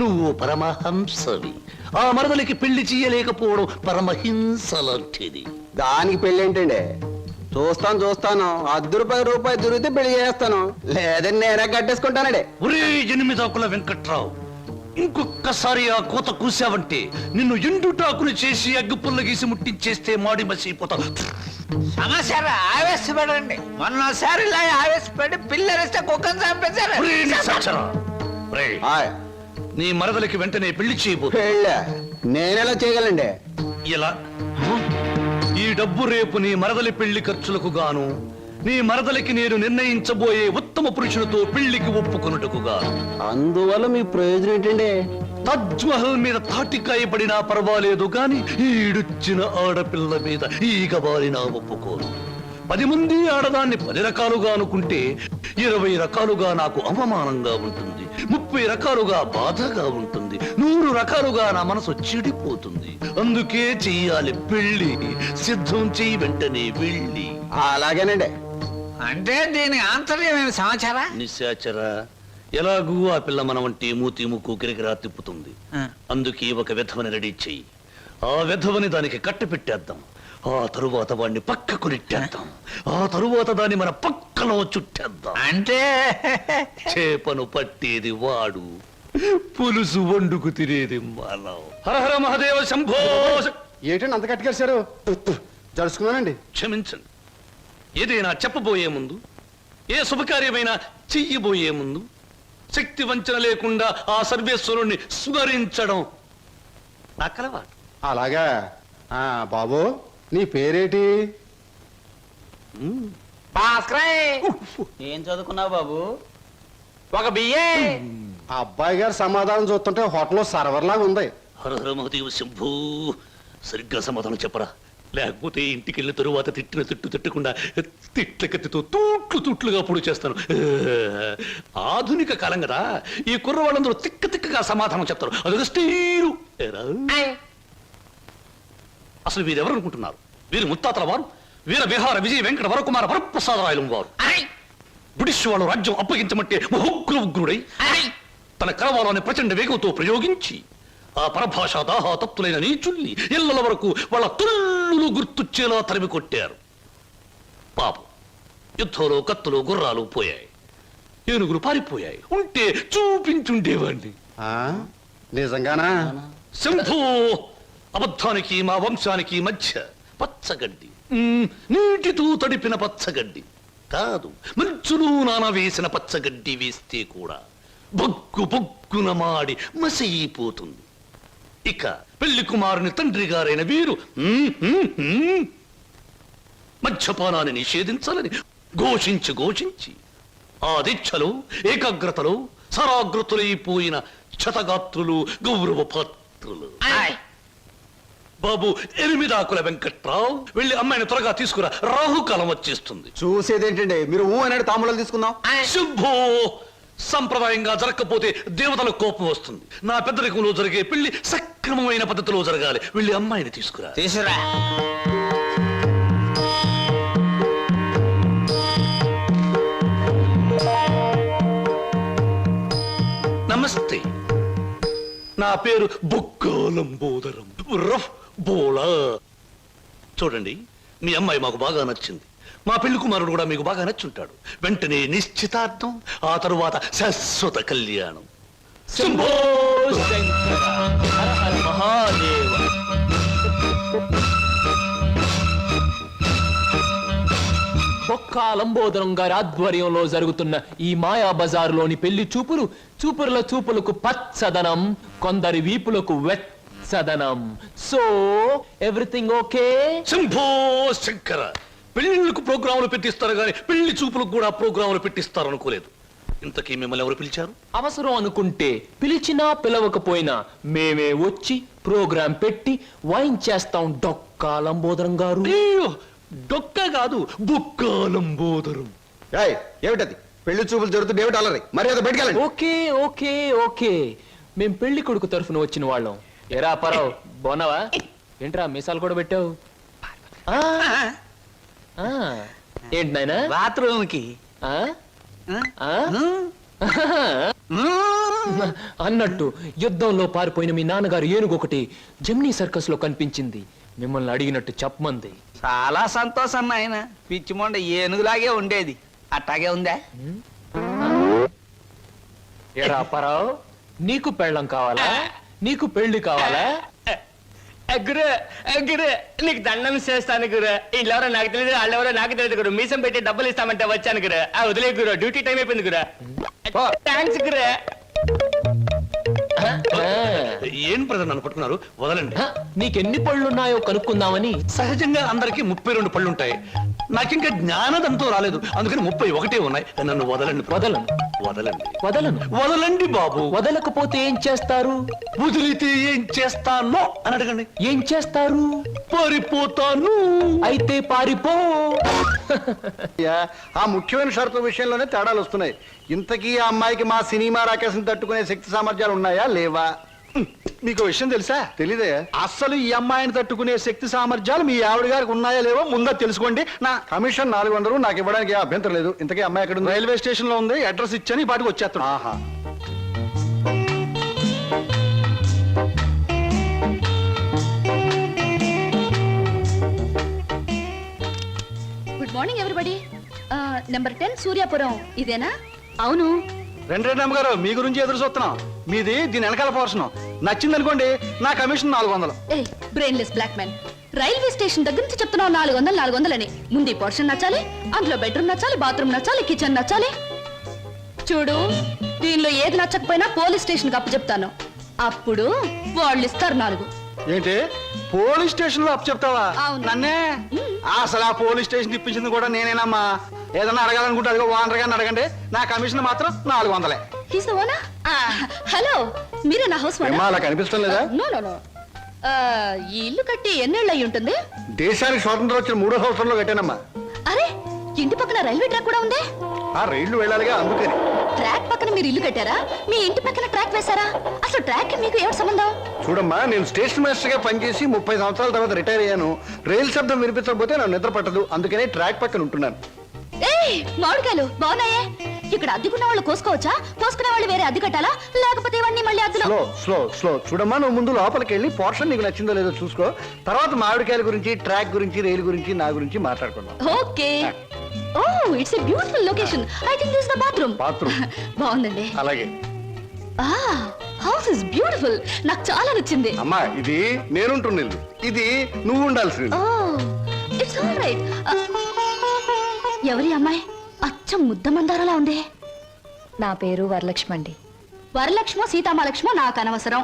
నువ్వు పరమహంసవి. ఆ మరదలికి పెళ్లి చేయలేకపోవడం పరమహింస లాంటిది. దానికి పెళ్లి ఏంటండి? చూస్తాను ₹10 దొరికితే పెళ్లి చేస్తాను, లేదని నేనే కట్టేసుకుంటానండి. ఒరే ఎనిమిదాకుల వెంకట్రావు, ఇంకొక్కసారి ఆ కోత కూసావంటే నిన్ను ఎండుటాకులు చేసి అగ్గు పుల్ల గీసి ముట్టించేస్తే మాడి మసిపోతావు. సమాచారం ఆవేశపడండి. మొన్నసారి ఇలా ఆవేశపడి పిల్లరిస్తే కుక్కను చంపేశారు. నీ మరదలకి వెంటనే పెళ్లి చేయబో. నేనెలా చేయగలండి? ఇలా ఈ డబ్బు రేపు నీ మరదలి పెళ్లి ఖర్చులకు గాను, నీ మరదలికి నేను నిర్ణయించబోయే ఉత్తమ పురుషులతో పెళ్లికి ఒప్పుకొనుటకు గాను. అందువల్ల మీ ప్రయోజనం ఏంటండి? తాజ్ మహల్ మీద తాటికాయ పడినా పర్వాలేదు గాని ఈడుచ్చిన ఆడపిల్ల మీద ఈగ బారినా ఒప్పుకోను. 10 మంది ఆడదాన్ని 10 రకాలుగా అనుకుంటే 20 రకాలుగా నాకు అవమానంగా ఉంటుంది, 30 రకాలుగా బాధగా ఉంటుంది, 100 రకాలుగా నా మనసు చెడిపోతుంది. అందుకే చెయ్యాలి పెళ్లి. సిద్ధం చెయ్యి వెంటనే వెళ్ళి. అలాగేనండి. అంటే దీని ఆంతర్యమైన సమాచారా? నిశాచరా, ఎలాగూ ఆ పిల్ల మన వంటి మూతి ముక్కు కిరికిరా తిప్పుతుంది. అందుకే ఒక విధవని రెడీ చెయ్యి. ఆ విధవని దానికి కట్టు పెట్టేద్దాం. ఆ తరువాత వాడిని పక్కకు నెట్టేద్దాం. ఆ తరువాత దాన్ని మన పక్కలో చుట్టేద్దాం. అంటే చేపను పట్టేది వాడు, పులుసు వండుకు తినేది మనం. హరహర మహాదేవ శంభో. ఏంటండి అంత కట్టుకేశారు? జరుచుకున్నానండి. క్షమించండి. ఏదైనా చెప్పబోయే ముందు, ఏ శుభకార్యమైనా చెయ్యబోయే ముందు శక్తి వంచన లేకుండా ఆ సర్వేశ్వరుణ్ణి స్మరించడం నా కలవాడు. అలాగా. బాబు, నీ పేరేటి? ఏం చదువుకున్నావు బాబు? ఒక బిఏ. అబ్బాయి గారు సమాధానం చూస్తుంటే హోటల్లో సర్వర్ లాగా ఉంది. హరహర మహదేవ శంభూ. సరిగ్గా సమాధానం చెప్పరా, లేకపోతే ఇంటికి వెళ్ళిన తరువాత తిట్టిన తిట్టు తిట్టకుండా తిట్ల కత్తితో తూట్లుగా పొడి చేస్తాను. ఆధునిక కాలం కదా, ఈ కుర్రవాళ్ళందరూ తిక్కగా సమాధానం చెప్తారు. అదొక స్టీరు. అసలు వీరెవరు అనుకుంటున్నారు? వీరు ముత్తాతల వారు వీర విహార విజయ వెంకట వరకుమార వరప్రసాదరాయలు వారు. బ్రిటిష్ వాళ్ళు రాజ్యం అప్పగించమంటే ఉగ్రుడై తన కరవాలని ప్రచండ వేగంతో ప్రయోగించి ఆ పరభాషా దాహాతత్తులైన నీచుల్ని ఇళ్ల వరకు వాళ్ళ తుల్లులు గుర్తుచ్చేలా తరిమి కొట్టారు. పాపం, యుద్ధంలో కత్తులు గుర్రాలు పోయాయి, ఏనుగులు పారిపోయాయి. ఉంటే చూపించుండేవాడిని. నిజంగానా? శంభూ, అబద్ధానికి మా వంశానికి మధ్య పచ్చగడ్డి, నీటితో తడిపిన పచ్చగడ్డి కాదు, మంచులో నాన వేసిన పచ్చగడ్డి వేస్తే కూడా బొగ్గున మాడి మసైపోతుంది. ఇక పెళ్లి కుమారుని తండ్రి గారైన వీరు మద్యపానాన్ని నిషేధించాలని ఘోషించి ఆ దీక్షలో ఏకాగ్రతలో సరాగ్రతులైపోయిన క్షతగాత్రులు, గౌరవ పాత్రులు. బాబు ఎనిమిదాకుల వెంకట్రావు, వెళ్ళి అమ్మాయిని త్వరగా తీసుకురా, రాహుకాలం వచ్చేస్తుంది. చూసేదేంటండి, మీరు అన్నాడు తాములు తీసుకుందాం. శుభో. సంప్రదాయంగా జరగకపోతే దేవతలకు కోపం వస్తుంది. నా పెద్దరికంలో జరిగే పెళ్లి సక్రమమైన పద్ధతిలో జరగాలి. వెళ్ళి అమ్మాయిని తీసుకురా. తీసురా. నమస్తే, నా పేరు బుక్కాలంబోదరం రఫ్ బోలా. చూడండి, మీ అమ్మాయి మాకు బాగా నచ్చింది. మా పెళ్లి కుమారుడు కూడా మీకు బాగా నచ్చుంటాడు. వెంటనే నిశ్చితార్థం, ఆ తరువాత శాశ్వత కళ్యాణం. శంభో శంకర, హర హర మహాదేవ. బొక్కా లంబోదరం గారి ఆధ్వర్యంలో జరుగుతున్న ఈ మాయా బజారులోని పెళ్లి చూపులు చూపుల చూపులకు పచ్చదనం, కొందరి వీపులకు వెచ్చదనం. So everything okay? Shambho Shankara, పెళ్లిళ్ళకు ప్రోగ్రాములు పెట్టిస్తారు కానీ పెళ్లి చూపులకు కూడా ప్రోగ్రాములు పెట్టిస్తారు అనుకోలేదు. ఇంతకీ మిమ్మల్ని ఎవరు పిలిచారు? అవసరం అనుకుంటే పిలిచినా పిలవకపోయినా మేమే వచ్చి ప్రోగ్రాం పెట్టి వైన్ చేస్తాం డొక్కా లంబోదరం గారు. అయ్యో, డొక్క కాదు, బుక్కాలంబోదరం. ఏమిటది? పెళ్లి చూపులు జరుగుతుంది, ఏమిటి అలరి? మరి అది బయటకెళ్ళండి. ఓకే ఓకే ఓకే, మేం పెళ్లి కొడుకు తరఫున వచ్చిన వాళ్ళం. ఎరా పరావు, బాగున్నావా? ఏంట్రా మీసాలు కూడా పెట్టావు? ఏంటి నాయనా? బాత్రూమ్ కి అన్నట్టు యుద్ధంలో పారిపోయిన మీ నాన్నగారు ఏనుగు ఒకటి జమ్నీ సర్కస్ లో కనిపించింది. మిమ్మల్ని అడిగినట్టు చెప్పమంది. చాలా సంతోషం నాయన. పిచ్చి మొండ ఏనుగులాగే ఉండేది, అట్టాగే ఉందా? ఎరా పరావు, నీకు పెళ్ళం కావాలా? నీకు పెళ్లి కావాలా? గురు గురు, నీకు దండం చేస్తాను గురు. వీళ్ళెవరో నాకు తెలియదు, వాళ్ళెవరో నాకు తెలియదు గురు. మీసం పెట్టి డబ్బులు ఇస్తామంటే వచ్చాను గురు. వదిలే గురు, డ్యూటీ టైం అయిపోయింది గురు. థ్యాంక్స్ గురు. ఏం ప్రజలు నన్ను పట్టుకున్నారు? వదలండి. నీకెన్ని పళ్ళున్నాయో కనుక్కుందామని. సహజంగా అందరికి 32 పళ్ళుంటాయి. నాకింకా జ్ఞానదంతో రాలేదు, అందుకని 31 ఉన్నాయి. నన్ను వదలండి. వదలను వదలండి. వదలను. వదలండి బాబు. వదలకపోతే ఏం చేస్తారు? వదిలితే ఏం చేస్తానో అని అడగండి. ఏం చేస్తారు? పారిపోతాను. అయితే పారిపో. ఆ ముఖ్యమైన షరతుల విషయంలోనే తేడాలు వస్తున్నాయి. ఇంతకీ ఆ అమ్మాయికి మా సినిమా రాకేశం తట్టుకునే శక్తి సామర్థ్యాలు ఉన్నాయా లేవా? మీకు విషయం తెలుసా? తెలీదే. అసలు ఈ అమ్మాయిని తట్టుకునే శక్తి సామర్థ్యాలు మీ ఆవిడ గారికి ఉన్నాయా లేవో ముందా తెలుసుకోండి. నా కమిషన్ 400 నాకు ఇవ్వడానికి ఏ అభ్యంతరం లేదు. ఇంతకీ అమ్మాయి ఎక్కడ ఉంది? రైల్వే స్టేషన్ లో ఉంది. అడ్రస్ ఇచ్చాను, ఈ పాటికి వచ్చేస్తాను. ఆహా. Good morning everybody. Number 10 Suryapuram ఇదేనా? అవును. రెండమ్మ గారు, మీ గురించి ఎదురు చూస్తున్నాం. మీది దీని వెనకాల పోర్షన్ నచ్చింది అనుకోండి, నా కమిషన్ 400. ఏ brainless black man, railway station దగ్గర నుంచి చెప్తున్నావు 400 అని. ముందు ఈ పోర్షన్ నచ్చాలి, అందులో బెడ్రూమ్ నచ్చాలి, బాత్రూమ్ నచ్చాలి, కిచెన్ నచ్చాలి. చూడు, దీనిలో ఏది నచ్చకపోయినా పోలీస్ స్టేషన్ కి అప్పు చెప్తాను. అప్పుడు వాళ్ళు ఇస్తారు 4. ఏంటి పోలీస్ స్టేషన్ లో అప్పు చెప్తావా? అవును. నన్నే? అసలు ఆ పోలీస్ స్టేషన్ ఇప్పించింది కూడా నేనేనమ్మా. ఏదన్నా అడగాలనుకుంటే అదిగో ఓనర్ గారిని అడగండి. నా కమిషన్ మాత్రం 400. హలో, మీరే నా హౌస్ ఏమ్మా, అలా కనిపిస్తాం లేదా? No no no. ఈ ఇల్లు కట్టి ఎన్నేళ్ళు అయి ఉంటుంది? దేశానికి స్వాతంత్రం వచ్చిన 3వ సంవత్సరంలో కట్టానమ్మా. అరే, ఇంటి పక్కన రైల్వే ట్రాక్ కూడా ఉంది. ఆ రైళ్లు వెళ్ళాలిగా, అందుకని. ట్రాక్ పక్కన మీరు ఇల్లు కట్టారా? మీ ఇంటి పక్కన ట్రాక్ వేశారా? అసలు ట్రాక్ కి మీకు ఏమిటి సంబంధం? చూడమ్మా, నేను స్టేషన్ మాస్టర్ గా పనిచేసి 30 సంవత్సరాల తర్వాత రిటైర్ అయ్యాను. రైలు శబ్దం వినిపించకపోతే నాకు నిద్ర పట్టదు, అందుకనే ట్రాక్ పక్కన ఉంటున్నాను. ఏయ్, మామిడికాయలు బాగున్నాయే. ఇక్కడ అద్దెకున్న వాళ్ళు కోసుకోవచ్చా? కోసుకునే వాళ్ళు వేరే అద్దె కట్టాలా? లేకపోతే ఇవన్నీ మళ్ళీ అద్దెలో? Slow slow slow. చూడమ్మా, నువ్వు ముందు లోపలికి వెళ్ళి పోర్షన్ నీకు నచ్చిందో లేదో చూసుకో. తర్వాత మామిడికాయల గురించి, ట్రాక్ గురించి, రైలు గురించి, నా గురించి మాట్లాడుకుందాం. Okay. Oh, it's a beautiful location. I think this the bathroom. బాగుందండి. అలాగే. House is beautiful. నాకు చాలా నచ్చింది. అమ్మా, ఇది నేనుంటున్న ఇల్లు, ఇది నువ్వు ఉండాల్సింది. ఓ, ఇట్స్ ఆల్ రైట్. ఎవరి అమ్మాయి? అచ్చం ముద్ద మందారలా ఉంది. నా పేరు వరలక్ష్మి అండి. వరలక్ష్మో సీతామలక్ష్మో నాకు అనవసరం.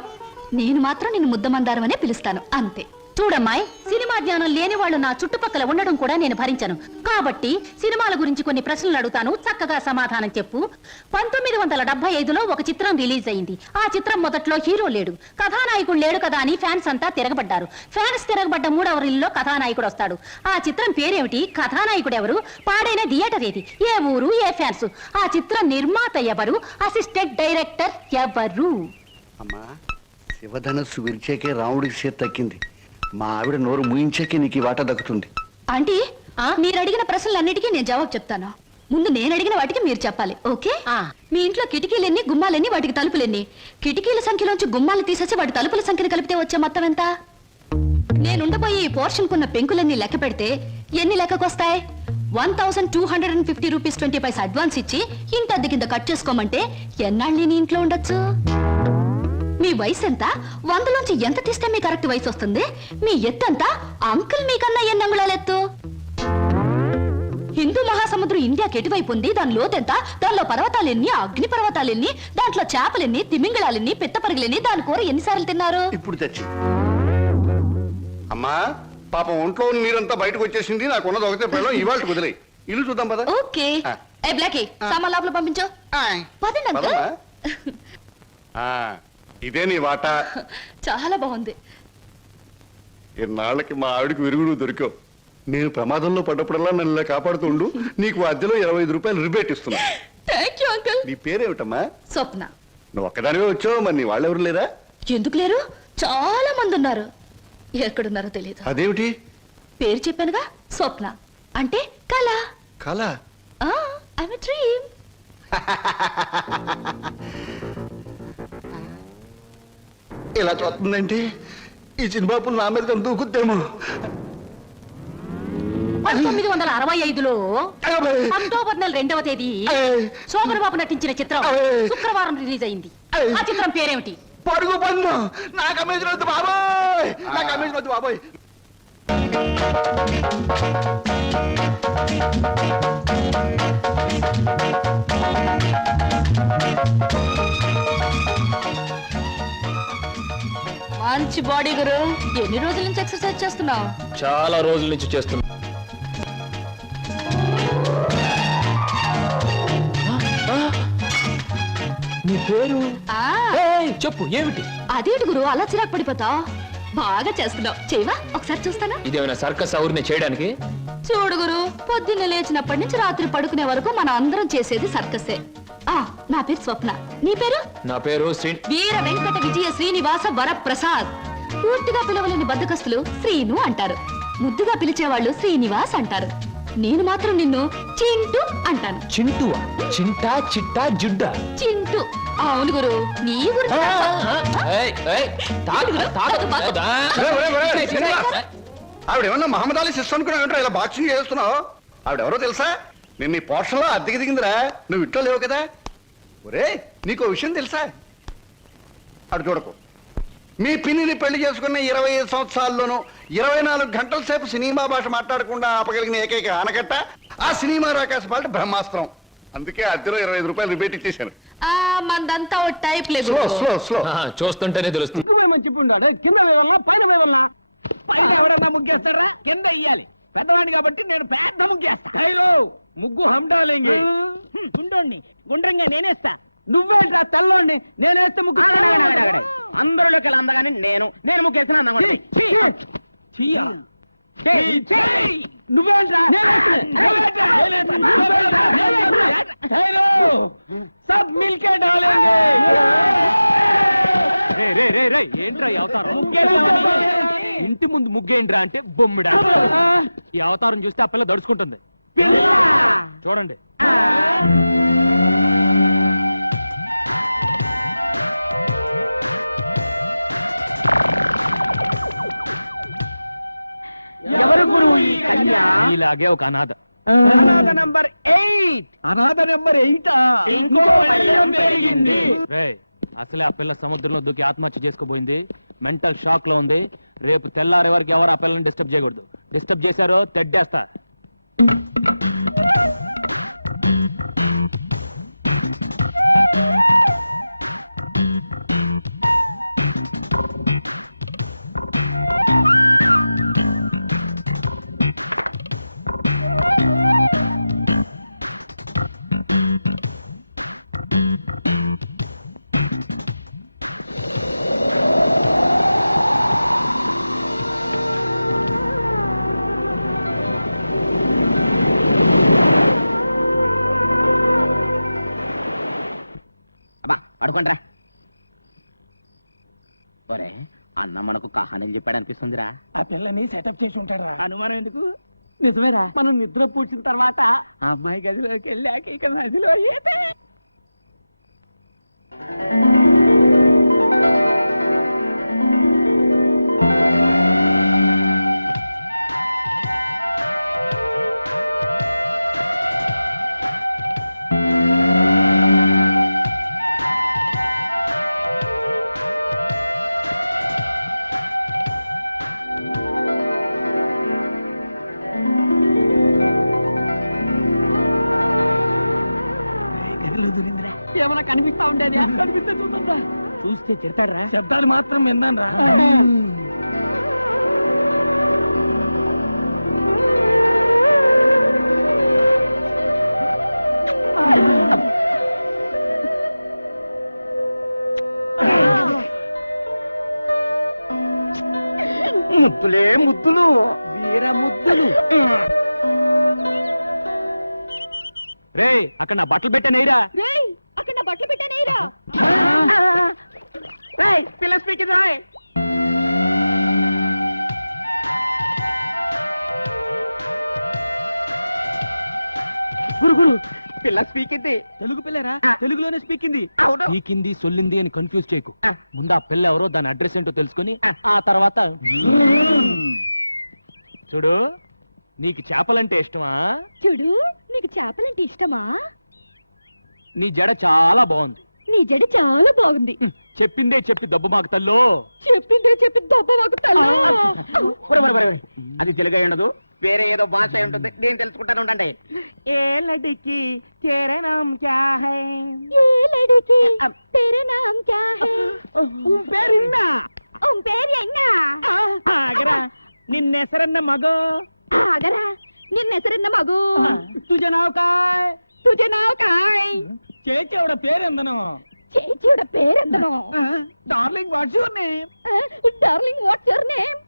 నేను మాత్రం నిన్ను ముద్ద మందారం అనే పిలుస్తాను, అంతే. చూడమ్మాయి, సినిమా జ్ఞానం లేని వాళ్ళు నా చుట్టుపక్కల ఉండడం కూడా నేను భరించను. కాబట్టి సినిమాల గురించి కొన్ని ప్రశ్నలు అడుగుతాను, చక్కగా సమాధానం చెప్పు. 1975లో ఒక చిత్రం రిలీజ్ అయింది. ఆ చిత్రం మొదట్లో హీరో లేడు, కథానాయకుడు లేడు కదా అని ఫ్యాన్స్ అంతా తిరగబడ్డారు. ఫ్యాన్స్ తిరగబడ్డ 3వ రీల్లో కథానాయకుడు వస్తాడు. ఆ చిత్రం పేరేమిటి? కథానాయకుడు ఎవరు? పాడైన థియేటర్ ఏది? ఏ ఊరు? ఏ ఫ్యాన్స్? ఆ చిత్రం నిర్మాత ఎవరు? అసిస్టెంట్ డైరెక్టర్ ఎవరు? అమ్మా, శివధనస్సు విరిచాకే రాముడికి చేతి తక్కింది. మా ఆవిడ నోరు ముయించాకే నీకు ఈ వాట దక్కుతుంది. ఆంటీ, మీరు అడిగిన ప్రశ్నలన్నిటికీ నేను జవాబు చెప్తాను. ముందు నేను అడిగిన వాటికి మీరు చెప్పాలి, ఓకే? మీ ఇంట్లో కిటికీలెన్ని, గుమ్మాలెన్ని, వాటికి తలుపులెన్ని? కిటికీల సంఖ్యలోంచి గుమ్మాలు తీసేసి వాటి తలుపుల సంఖ్యను కలిపితే వచ్చే మొత్తం ఎంత? నేనుండబోయే ఈ పోర్షన్ కున్న పెంకులన్నీ లెక్క పెడితే ఎన్ని లెక్కకొస్తాయి? 1250 రూపీస్ 20 పైసా అడ్వాన్స్ ఇచ్చి ఇంటి అద్దె కింద కట్ చేసుకోమంటే ఎన్నాళ్ళు నీ ఇంట్లో ఉండొచ్చు? మీ వయసు ఎంత? 100లోంచి ఎంత తీస్తే మీ కరెక్ట్ వయసు వస్తుంది? మీ ఎత్తు ఎంత? అంకుల్ మీకన్నా ఎన్ని అంగుళాలు ఎత్తు? హిందూ మహాసముద్రం ఇండియాకి ఎటువైపు ఉంది? దాని లోతెంత? దానిలో పర్వతాలెన్ని, అగ్ని పర్వతాలెన్ని, దాంట్లో చేపలెన్ని, తిమింగళాలెన్ని, పిత్తపరిగలెన్ని, దాని కూర ఎన్నిసార్లు తిన్నారు? ఇప్పుడు తెచ్చి అమ్మా, పాపం ఒంట్లో నీరంతా బయటకు వచ్చేసింది. నాకున్నది ఒకటే పిల్లలు, ఇవాళ కుదిరే ఇల్లు చూద్దాం పద. ఓకే. ఏ బ్లాకీ, సామాన్ లోపల పంపించు. పదండి అంకుల్. ఇదే నీ వాటా. చాలా బాగుంది. ఇన్నాళ్ళకి మా ఆవిడకి విరుగుడు దొరికావు. నేను ప్రమాదంలో పడ్డప్పుడల్లా నన్ను ఇలా కాపాడుతుండు. నీకు అద్దెలో 25 రూపాయలు రిబేట్ ఇస్తున్నా. Thank you uncle. నీ పేరేమిటమ్మా? స్వప్న. నువ్వు ఒక్కదానివే వచ్చావు, మరి నీ వాళ్ళెవరు లేరా? ఎందుకు లేరు? చాలా మంది ఉన్నారు. ఎక్కడున్నారో తెలియదు. అదేమిటి? పేరు చెప్పానుగా, స్వప్న అంటే కళ. కళ? I'm a dream. ఇలా చూస్తుందంటే ఈ చిన్నబాబు నా మీద దూకుద్దేమో. 1965లో అక్టోబర్ నెల 2వ తేదీ శోభన్ బాబు నటించిన చిత్రం శుక్రవారం రిలీజ్ అయింది. ఆ చిత్రం పేరేమిటి? పరుగు పందు. నాకు అమేజన్ వద్దు బాబోయ్, నాకు అమేజన్ వద్దు బాబోయ్. మంచి బాడీ గురు. ఎన్ని రోజుల నుంచి ఎక్సర్సైజ్ చేస్తున్నావు? చాలా రోజుల నుంచి చేస్తున్నా. నీ పేరు? చెప్పు, ఏమిటి? అదేంటి గురు అలా చిరాకు పడిపోతావు? బాగా చేస్తున్నావు. చేయవా ఒకసారి చూస్తానా? ఇదేమైనా సర్కస్ ఊరిని చేయడానికి? చూడు గురు, పొద్దున్న లేచినప్పటి నుంచి రాత్రి పడుకునే వరకు మనం అందరం చేసేది సర్కసే. నా పేరు స్వప్న. నీ పేరు? నా పేరు వీర వెంకట విజయ శ్రీనివాస వరప్రసాద్. పూర్తిగా పిలవలేని బద్దకస్తులు శ్రీను అంటారు, ముద్దుగా పిలిచేవాళ్ళు శ్రీనివాస్ అంటారు. నేను మాత్రం నిన్ను చింటూ అంటాను. చింటువా? చింటా, చిట్టా, జుడ్డా? చింటూ. అవును గురు, నీ గురించి ఆవిడేమన్నా మహమ్మద్ అలీ సిస్టర్ అనుకున్నావు? ఇలా బాక్సింగ్ చేస్తున్నావు. ఆవిడెవరో తెలుసా? నిన్న ఈ పోర్షన్లో అద్దెకి దిగిందిరా. నువ్వు ఇంట్లో లేవు కదా. ఒరే, నీకు విషయం తెలుసా? అటు చూడకు. మీ పిన్నిని పెళ్లి చేసుకున్న 25 సంవత్సరాల్లోనూ 24 గంటల సేపు సినిమా భాష మాట్లాడకుండా ఆపగలిగిన ఏకైక ఆనకట్ట ఆ సినిమా రాకాశ పాట బ్రహ్మాస్త్రం. అందుకే అద్దెలో 25 రూపాయలు రిబేట్ ఇచ్చేశాను. మందంతా టైప్ లేదు. చూస్తుంటేనే తెలుస్తుంది. మంచి ఉన్నాడు. కింద వేవల్లా పైన వేవల్లా? పైన ఎవడన్నా ముగ్గేస్తారా? కింద ఇయ్యాలి. పెద్దవాడిని కాబట్టి నేను పెద్ద ముగ్గేస్తా. ముగ్గు హండాలేంగి. గుండోండి గుండ్రంగా నేనేస్తా. నువ్వేంట్రా తెల్లోండి? నేనేస్తే ముగ్గు. అందరిలోకి వెళ్ళి అందగానే నేను ముగ్గేసిన నువ్వేంట్రా? సబ్ మిల్కే డాలేంగే. ఏంట్రా ఈ అవతారం? ఇంటి ముందు ముగ్గేంట్రా అంటే బొమ్మిడా. ఈ అవతారం చూస్తే ఆ పిల్ల దడుచుకుంటుంది. చూడండి. ఎవరు గురువు ఈ కన్య? ఇలాగే ఒక అనాథ. అనాథ నంబర్ 8. అనాథ నంబర్ 8. ఇంకో పల్లెం పెరిగింది. అసలే ఆ పిల్ల సముద్రంలో దూకి ఆత్మహత్య చేసుకోబోయింది. మెంటల్ షాక్ లో ఉంది. రేపు తెల్లారే వరకు ఎవరు ఆ పిల్లని డిస్టర్బ్ చేయకూడదు. డిస్టర్బ్ చేశారో తెడ్డేస్తా. పడుకోండ్రా. ఒరే, అన్న మనకు కహానీలు చెప్పాడు అనిపిస్తుందిరా. ఆ పిల్లని సెటప్ చేసి ఉంటాడు రా. అనుమానం ఎందుకు? నిజమేరా మనం నిద్ర పూడ్చిన తర్వాత ఆ అమ్మాయి గదిలోకి వెళ్ళాక ఇక నదిలో ఈతే. ఏమన్నా కనిపిస్తా ఉండేది కనిపిస్తే చూద్దా చూస్తే తిడతాడరా శబ్దాలు మాత్రం విన్నాను రా ముద్దులే ముద్దులు వీర ముద్దులు. రే అక్కడ నా బట్టలు పెట్టానేరా. అక్కడ నా బట్టలు పెట్టానేరా. పిల్ల స్పీకింగ్ రాయ్. గురు గురు పిల్ల స్పీకింది. తెలుగు పిల్లరా? తెలుగులోనే స్పీకింది. పీకింది సొల్లింది అని కన్ఫ్యూజ్ చేయకు. ముందు ఆ పిల్ల ఎవరో దాని అడ్రస్ ఏంటో తెలుసుకొని ఆ తర్వాత చూడు. నీకు చేపలంటే ఇష్టమా? చూడు నీకు చేపలంటే ఇష్టమా? నీ జడ చాలా బాగుంది. నీ జడ చాలా బాగుంది. చెప్పిందే చెప్పి దెబ్బ మాకు తల్లో. చెప్పిందే చెప్పి దెబ్బ మాకు తల్లో. అది తెలుగు అయి ఉండదు, వేరే ఏదో భాష అయి ఉంటుంది. నేను తెలుసుకుంటాను ఉండండి. ఏ లడికి తేరా నామ్ క్యా హై? ఏ లడికి తేరా నామ్ క్యా హై? పేరిన్నా పేరు ఆగరా నిన్నెసరన్న మగో. ఆగరా నిన్నెసరన్న మగు. తుజ నావ్ కాయ్? తుజ నావ్ కాయ్? చేచేవడ పేరెందనో? చేచియుడ పేరెందనో? Darling what's your name? Darling what's your name?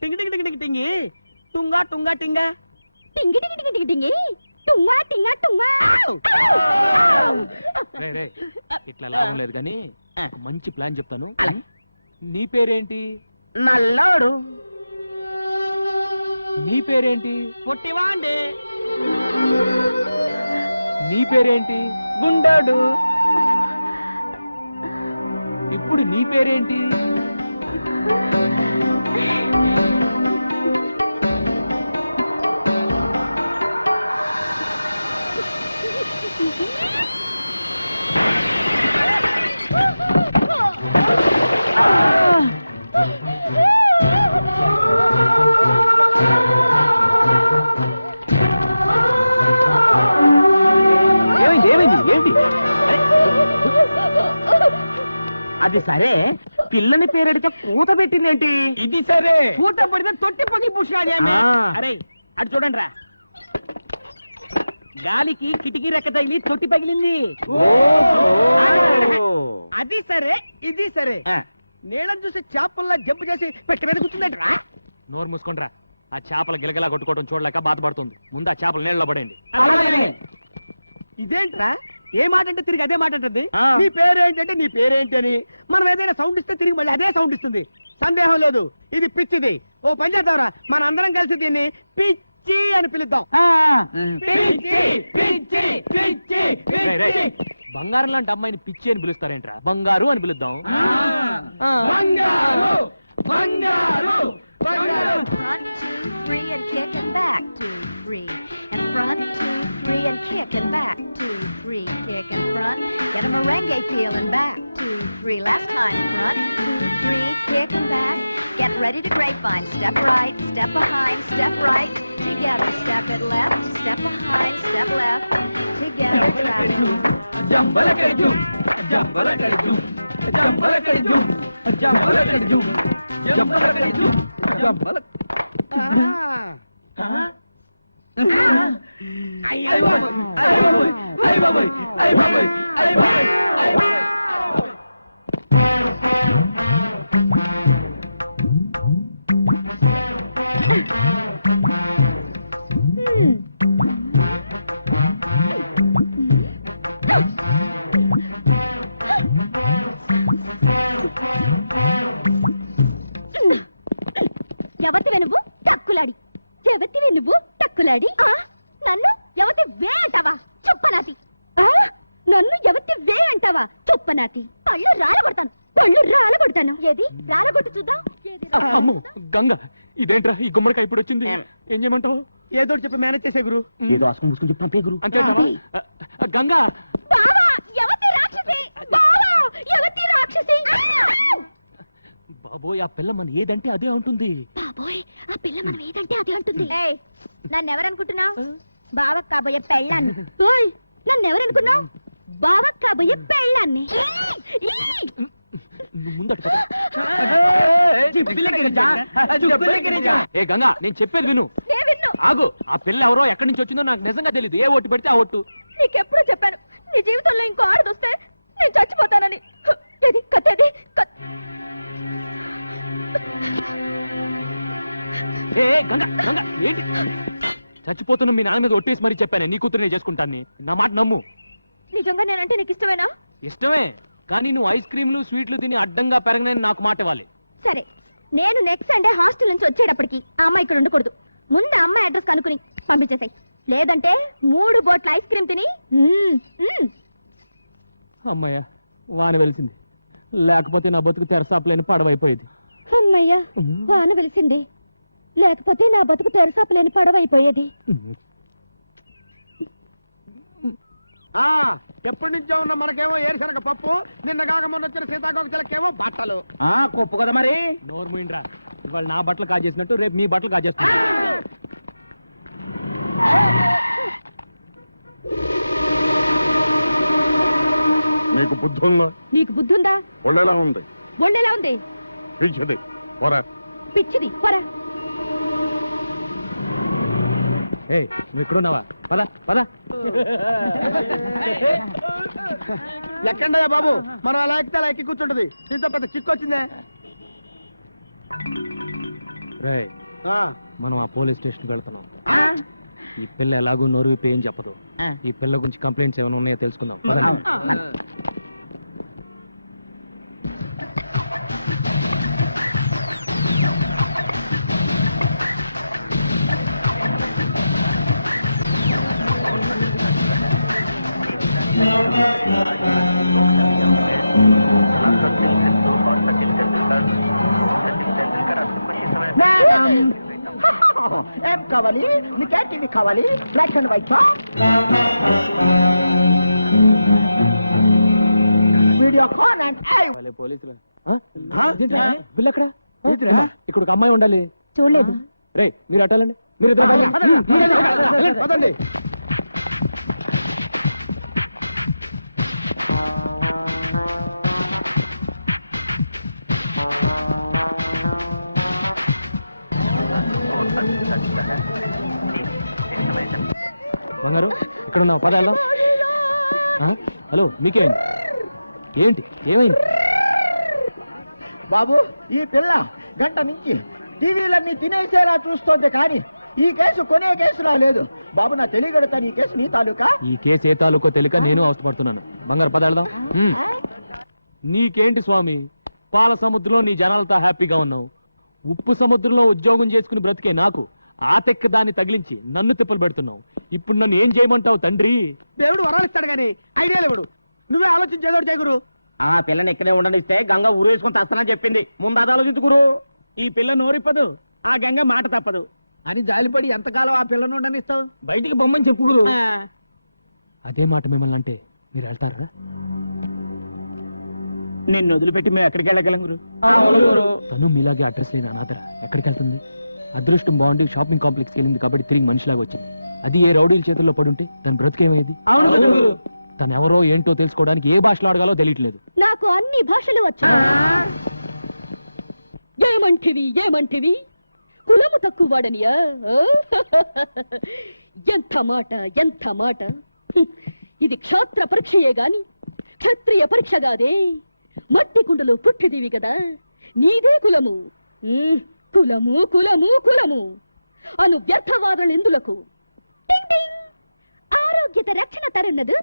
టింగి టింగి టింగి టింగి టుంగా టుంగా టింగా టింగి టింగి టింగి టింగి టింగి టుంగా టింగా టుంగా. ఇట్లా లాభం లేదు కానీ ఒక మంచి ప్లాన్ చెప్తాను. నీ పేరేంటి? నల్లోడు. నీ పేరేంటి? పొట్టివాండే. నీ పేరేంటి? గుండోడు. ఇప్పుడు నీ పేరేంటి? అది సరే పిల్లని పేరెడితే కూత పెట్టిందేంటి? ఇది సరే కూత పడితే తొట్టి పగిలి పుష్కాది. అరే అటు చూడండి రా, గాలికి కిటికీ రెక్క తగిలి తొట్టి పగిలింది. అది సరే ఇది సరే నీళ్ళని చూసి చేపల్లా జంపు చేసి పెట్టి మీద కూర్చుందంట రా. నోరు మూసుకోండిరా. ఆ చేపల గిలగిలా కొట్టుకోవడం చూడలేక బాధపడుతుంది. ముందు ఆ చేపలు నీళ్ళలో పడండి. ఇదేంట్రా ఏ మాట అంటే తిరిగి అదే మాట అంటుంది. నీ పేరేంటంటే నీ పేరేంటి అని మనం ఏదైనా సౌండ్ ఇస్తే తిరిగి మళ్ళీ అదే సౌండ్ ఇస్తుంది. సందేహం లేదు ఇది పిచ్చిది. ఓ పని చేద్దాంరా, మన అందరం కలిసి దీన్ని పిచ్చి అని పిలుద్దాం. బంగారం లాంటి అమ్మాయిని పిచ్చి అని పిలుస్తారేంట్రా? బంగారు అని పిలుద్దాం. Front 2, 3 and kick and back 2, 3 and front 2, 3 and kick and back 2, 3 kick and front. Get a merengue feel and back 2, 3. Last time front 2, 3 kick and back. Get ready to grapevine. Step right, step behind, step right. Together, step it left, step behind, step left. Together, track. Jambala kadjum, jambala kadjum, jambala kadjum, jambala kadjum, jambala kadjum, jambala. Ay baboy, ay baboy, ay baboy, ay baboy, ay baboy, ay baboy. ఎవరివే daddy నన్ను ఎవతి వే అంటావా చుప్పనాతి నన్ను ఎవతి వే అంటావా చుప్పనాతి పళ్ళు రాలగొడతాను ఏది రాలగొట్టు చూద్దాం అమ్మో గంగ ఇదేంట్రా ఈ గుమ్మడికాయ ఇప్పుడు వచ్చింది ఏం చేయమంటావు? ఏదో చెప్పి మేనేజ్ చేసే గురు. ఏదో ఆసుకుని పూసుకుని చెప్పి పంపే గురు. అంతే గంగా బావా ఎవతి రాక్షసి బావా ఎవతి రాక్షసి బాబోయ్ ఆ పిల్ల మన ఏదంటే అదే ఉంటుంది. బాబోయ్ ఆ పిల్ల మనం ఏదంటే అదే అంటుంది నన్నెవరనుకుంటున్నావు బావకు కాబోయే పెళ్ళాన్ని ఓయ్ నన్నెవరనుకున్నావు బావకు కాబోయే పెళ్ళాన్ని నువ్వు ముందట పద. ఏ గంగా నేను చెప్పేది విను. ఆగు ఆ పిల్ల ఎవరో ఎక్కడి నుంచి వచ్చిందో నాకు నిజంగా తెలియదు. ఏ ఓటు పెడితే ఆ ఓటు. నీకెప్పుడు చెప్పాను నీ జీవితంలో ఇంకో ఆడదొస్తే నేను చచ్చిపోతానని. ఏది కత్తేది ఏ గంగా గంగా ఏంటి చచ్చిపోతున్న మీ నాన్న మీద ఒట్టేసి మరీ చెప్పానే నీ కూతురు నేను చేసుకుంటాను. నా మాట నమ్ము. నిజంగా నేనంటే నీకు ఇష్టమేనా? ఇష్టమే, కానీ నువ్వు ఐస్ క్రీమ్లు స్వీట్లు తిని అడ్డంగా పెరగనని నాకు మాట ఇవ్వాలి. సరే నేను నెక్స్ట్ సండే హాస్టల్ నుంచి వచ్చేటప్పటికి ఆ అమ్మాయి ఇక్కడ ఉండకూడదు. ముందు అమ్మాయి అడ్రస్ కనుక్కుని పంపించేసాయి. లేదంటే 3 బోట్ల ఐస్ క్రీమ్ తిని అమ్మయ్య వాన వెలిసింది, లేకపోతే నా బతుకు తెరసాపలేని పడవైపోయేది. అమ్మయ్యా వాన వెలిసింది, లేకపోతే నా బతుకు తెరసాపలేని పడవైపోయేది. ఎప్పటి నుంచో ఉన్న మనకేమో ఏరుశనగ పప్పు, నిన్న కాక మొన్న వచ్చిన సీతాకోక చిలకేమో బట్టలు. కొప్పు కదా మరి. నోరు మూయిండ్రా. ఇవాళ నా బట్టలు కాజేసినట్టు రేపు మీ బట్టలు కాజేస్తున్నా. నీకు బుద్ధి ఉందా? నీకు బుద్ధి ఉందా? ఒళ్ళెలా ఉంది? ఒళ్ళెలా ఉంది? పిచ్చిది పోరా. పిచ్చిది పోరా. ఏ నువ్వు ఇక్కడున్నావా? పద పద. ఎక్కండయ్యా బాబు, మనం అలా ఎక్కితే అలా ఎక్కి కూర్చుంటది. దీంతో పెద్ద చిక్కు వచ్చిందే. రే మనం ఆ పోలీస్ స్టేషన్కి వెళ్తున్నాం. ఈ పిల్ల ఎలాగూ నోరు విప్పి ఏం చెప్పదు. ఈ పిల్ల గురించి కంప్లైంట్స్ ఏమైనా ఉన్నాయో తెలుసుకుందాం. ఏం కావాలి? నీకే టీవీ కావాలి? Black and white Videocon and పోలీసులు బిల్ ఎక్కడ? ఇక్కడ ఒక అమ్మాయి ఉండాలి. చూడలేదు. రే మీరు అట్టాలండి. మీరు పదండి. బంగారు ఇక్కడ ఉన్నావు, పద వెళ్దాం. హలో మీకేమైంది? ఏంటి ఏమైంది? బాబు ఈ పిల్ల గంట నుంచి టీవీలన్నీ తినేసేలా చూస్తోంది, కానీ ఈ కేసు కొనే కేసులా లేదు. బాబు నా తెలియగడతాను, ఈ కేసు నీ తాలూకా. ఈ కేసు ఏ తాలూకో తెలియక నేను అవస్థపడుతున్నాను. బంగారు పద వెళ్దాం. నీకేంటి స్వామి, పాల సముద్రంలో నీ జనాలతో హ్యాపీగా ఉన్నావు. ఉప్పు సముద్రంలో ఉద్యోగం చేసుకుని బ్రతికే నాకు ఆ తెక్క దాన్ని తగిలించి నన్ను తిప్పలు పెడుతున్నావు. ఇప్పుడు నన్ను ఏం చేయమంటావు తండ్రి? దేవుడు వరాలు ఇస్తాడు కానీ ఐడియా లేవుడు. నువ్వే ఆలోచించేదోడు చేయగురు. ఆ పిల్లని ఇక్కడే ఉండనిస్తే గంగ ఊరేసుకొని తెస్తానని చెప్పింది. ముందు అది ఆలోచించుకురు. ఈ పిల్ల నోరిప్పదు, ఆ గంగ మాట తప్పదు అని జాలిపడి ఎంతకాలం ఆ పిల్లను ఉండనిస్తావు? బయటికి బొమ్మని చెప్పుకురు. అదే మాట మిమ్మల్ని అంటే మీరు వెళ్తారా? నిన్ను వదిలిపెట్టి మేము ఎక్కడికి వెళ్ళగలం గురు? తను మీలాగే అడ్రస్ లేని అనాథర ఎక్కడికి వెళ్తుంది? అదృష్టం బాగుండి షాపింగ్ కాంప్లెక్స్కి వెళ్ళింది కాబట్టి తిరిగి మనిషిలాగా వచ్చింది. అది ఏ రౌడీల చేతుల్లో పడుంటే తన బ్రతికేమయ్యేది? తను ఎవరో ఏంటో తెలుసుకోవడానికి ఏ భాషలో అడగాలో తెలియట్లేదు. నాకు అన్ని భాషలు వచ్చు. ఏమంటివి కులము తక్కువ వాడనియా? ఎంత మాట. ఇది క్షాత్ర పరీక్షయే గాని క్షత్రియ పరీక్ష కాదే. మట్టి కుండలో పుట్టిదివి కదా, నీదే కులము. కులము అను వ్యర్థవాదన ఎందులకు? ఆరోగ్యత రక్షణ తరున్నదు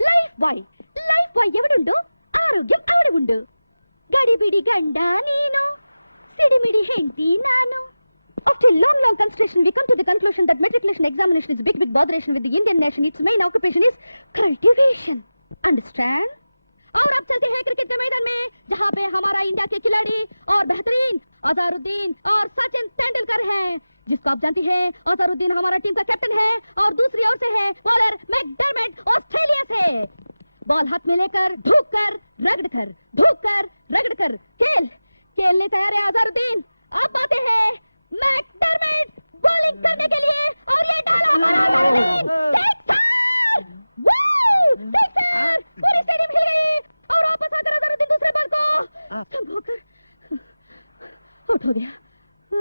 లైఫ్ బాయ్ ఎవడుండో ఆరోగ్యం ఆవిడ ఉండు. గడిబిడి గండ నేను, సిడిమిడి ಹೆಂಡತಿ ನಾನು. After long consideration, we come to the conclusion that matriculation examination is big botheration with the Indian nation. Its main occupation is cultivation. Understand? और अब चलते हैं क्रिकेट के मैदान में, जहाँ पे हमारा इंडिया के खिलाड़ी और बेहतरीन अजहरुद्दीन और सचिन तेंदुलकर हैं, जिसको आप जानती हैं अजहरुद्दीन हमारा टीम का कैप्टन है और दूसरी ओर से है बॉलर मैकडरमेट ऑस्ट्रेलिया से। बॉल हाथ में लेकर धूक कर रगड़ कर खेलने तैयार है अजहरुद्दीन। अब आते हैं मैकडरमेट बॉलिंग करने के लिए और ये डाला हमारा अजहरुद्दीन। सिक्सर! वू! सिक्सर! पूरी स्टेडियम हिल गई और वापस आकर अजहरुद्दीन दूसरे बॉल को स्टंप होकर आउट हो गया।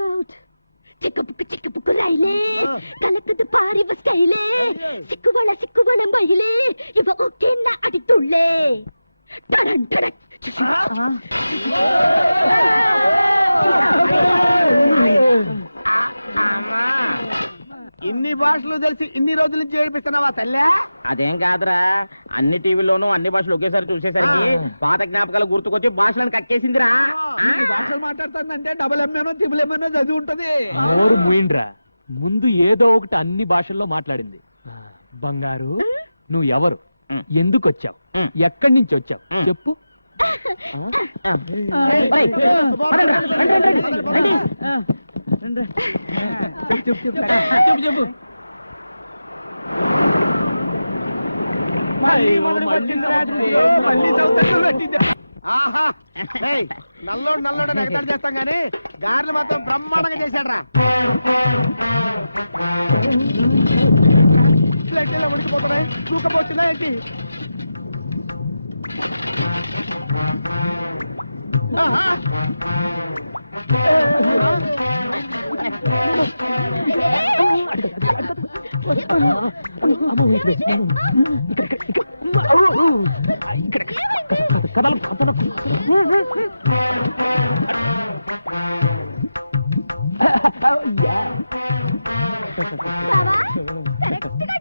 आउट। చిక్కుపుక్కు రైలే కలకదు పారి వస్తైలే సిక్కువళ మహిళే ఇవ ఒకేన అడితుళ్ళే టడన్ టడక్ ఇన్ని భాషలు తెలిసి ఇన్ని రోజుల నుంచి ఏడిపిస్తున్నావా తల్లి? అదేం కాదురా, అన్ని టీవీలోనూ అన్ని భాషలు ఒకేసారి చూసేసరికి పాత జ్ఞాపకాలు గుర్తుకొచ్చి భాషలను కక్కేసిందిరా. భాషలు మాట్లాడుతుందంటే డబుల్ ఎంఏనో త్రిబుల్ ఎంఏనో చదివి ఉంటది. నోరు మూయిండ్రా, ముందు ఏదో ఒకటి అన్ని భాషల్లో మాట్లాడింది. బంగారు, నువ్వు ఎవరు, ఎందుకు వచ్చావు, ఎక్కడి నుంచి వచ్చావు చెప్పు. చెప్పు. ఆహా, నల్లోడు ఎగతాడు చేస్తాం గానీ గారెలు మాత్రం బ్రహ్మాండంగా చేశాడు రా. ప్లేట్ ఇలా ఉడికిపోతున్నాయి, దూకపోతుందా ఏంటి?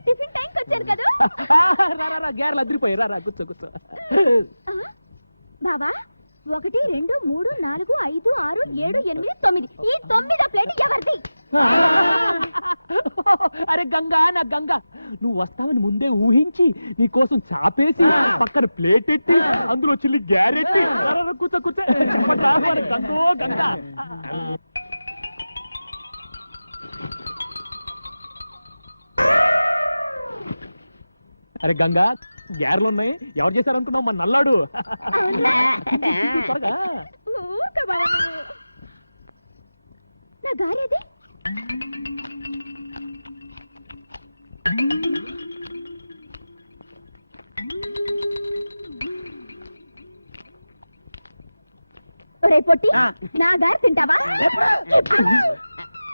టిఫిన్ టైంకి వచ్చాను కదా. గ్యారెలు అదిరిపోయి, రా కూర్చో. బావా, 1 2 3 4 5 6 7 8 9 ఈ 9వ ప్లేట్ ఎవరిది? అరే గంగా, నా గంగా, నువ్వు వస్తావని ముందే ఊహించి నీ కోసం చాపేసి పక్కన ప్లేట్ ఎట్టి అందులో చిల్లి గ్యారెట్టి కూర్చో చెప్పట్రా గంగో గంగా. అరే గంగా, గ్యారెలు ఉన్నాయి, ఎవరు చేశారనుకున్నావు? మన నల్లాడు. త్వరగా. నా గారేది? ఒరే పొట్టి, నా గారు తింటావా?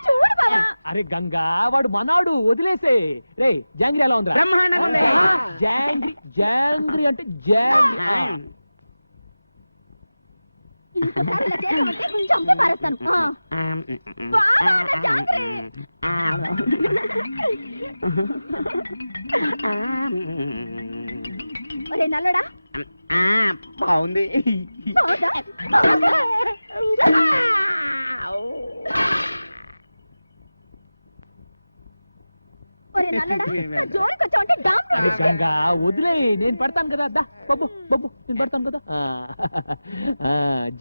చూడు బావా. అరే గంగా, వాడు మనాడు, వదిలేసే. రే జాంగ్రీ ఎలా ఉందిరా? జాంగ్రీ అంటే జాంగ్రీ. ఇంకోసారి ఇలా చేసామంటే చంపి పారేస్తాను. బావా, నా జాంగ్రీ. ఒరే నల్లడా, బాగుంది. ఒరే నల్లడా, జోలికి వచ్చావంటే అరే గంగా, వదిలే, నేను పెడతాను కదా. దా బబ్బు నేను పెడతాను కదా.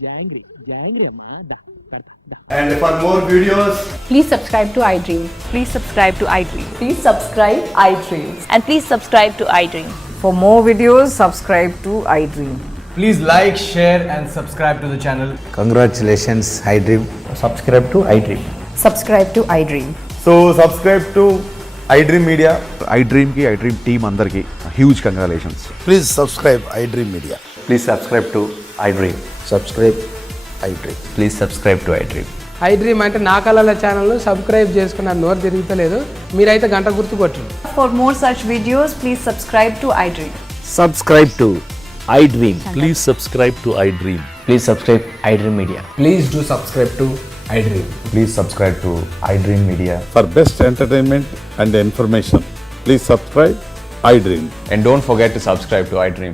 జాంగ్రీ అమ్మా, దా పెడతా దా. And for more videos, Please subscribe to iDream. Please subscribe to iDream. Please subscribe iDream. And please subscribe to iDream. For more videos, subscribe to iDream. Please like, share and subscribe to the channel. Congratulations iDream. Subscribe to iDream. Subscribe to iDream. So subscribe to iDream Media. iDream కి iDream team అందరికి huge congratulations. Please subscribe iDream media. Please subscribe to iDream. Subscribe iDream. Please subscribe to iDream. iDream అంటే నా కళల channel subscribe చేసుకున్న నోరు తిరుగుతలేదు. మీరైతే గంట గుర్తు కొట్టండి. For more such videos, please subscribe to iDream. Subscribe to iDream. Please subscribe to iDream. Please subscribe iDream media. Please do subscribe to iDream. Please subscribe to iDream media. For best entertainment and information please subscribe iDream. And don't forget to subscribe to iDream.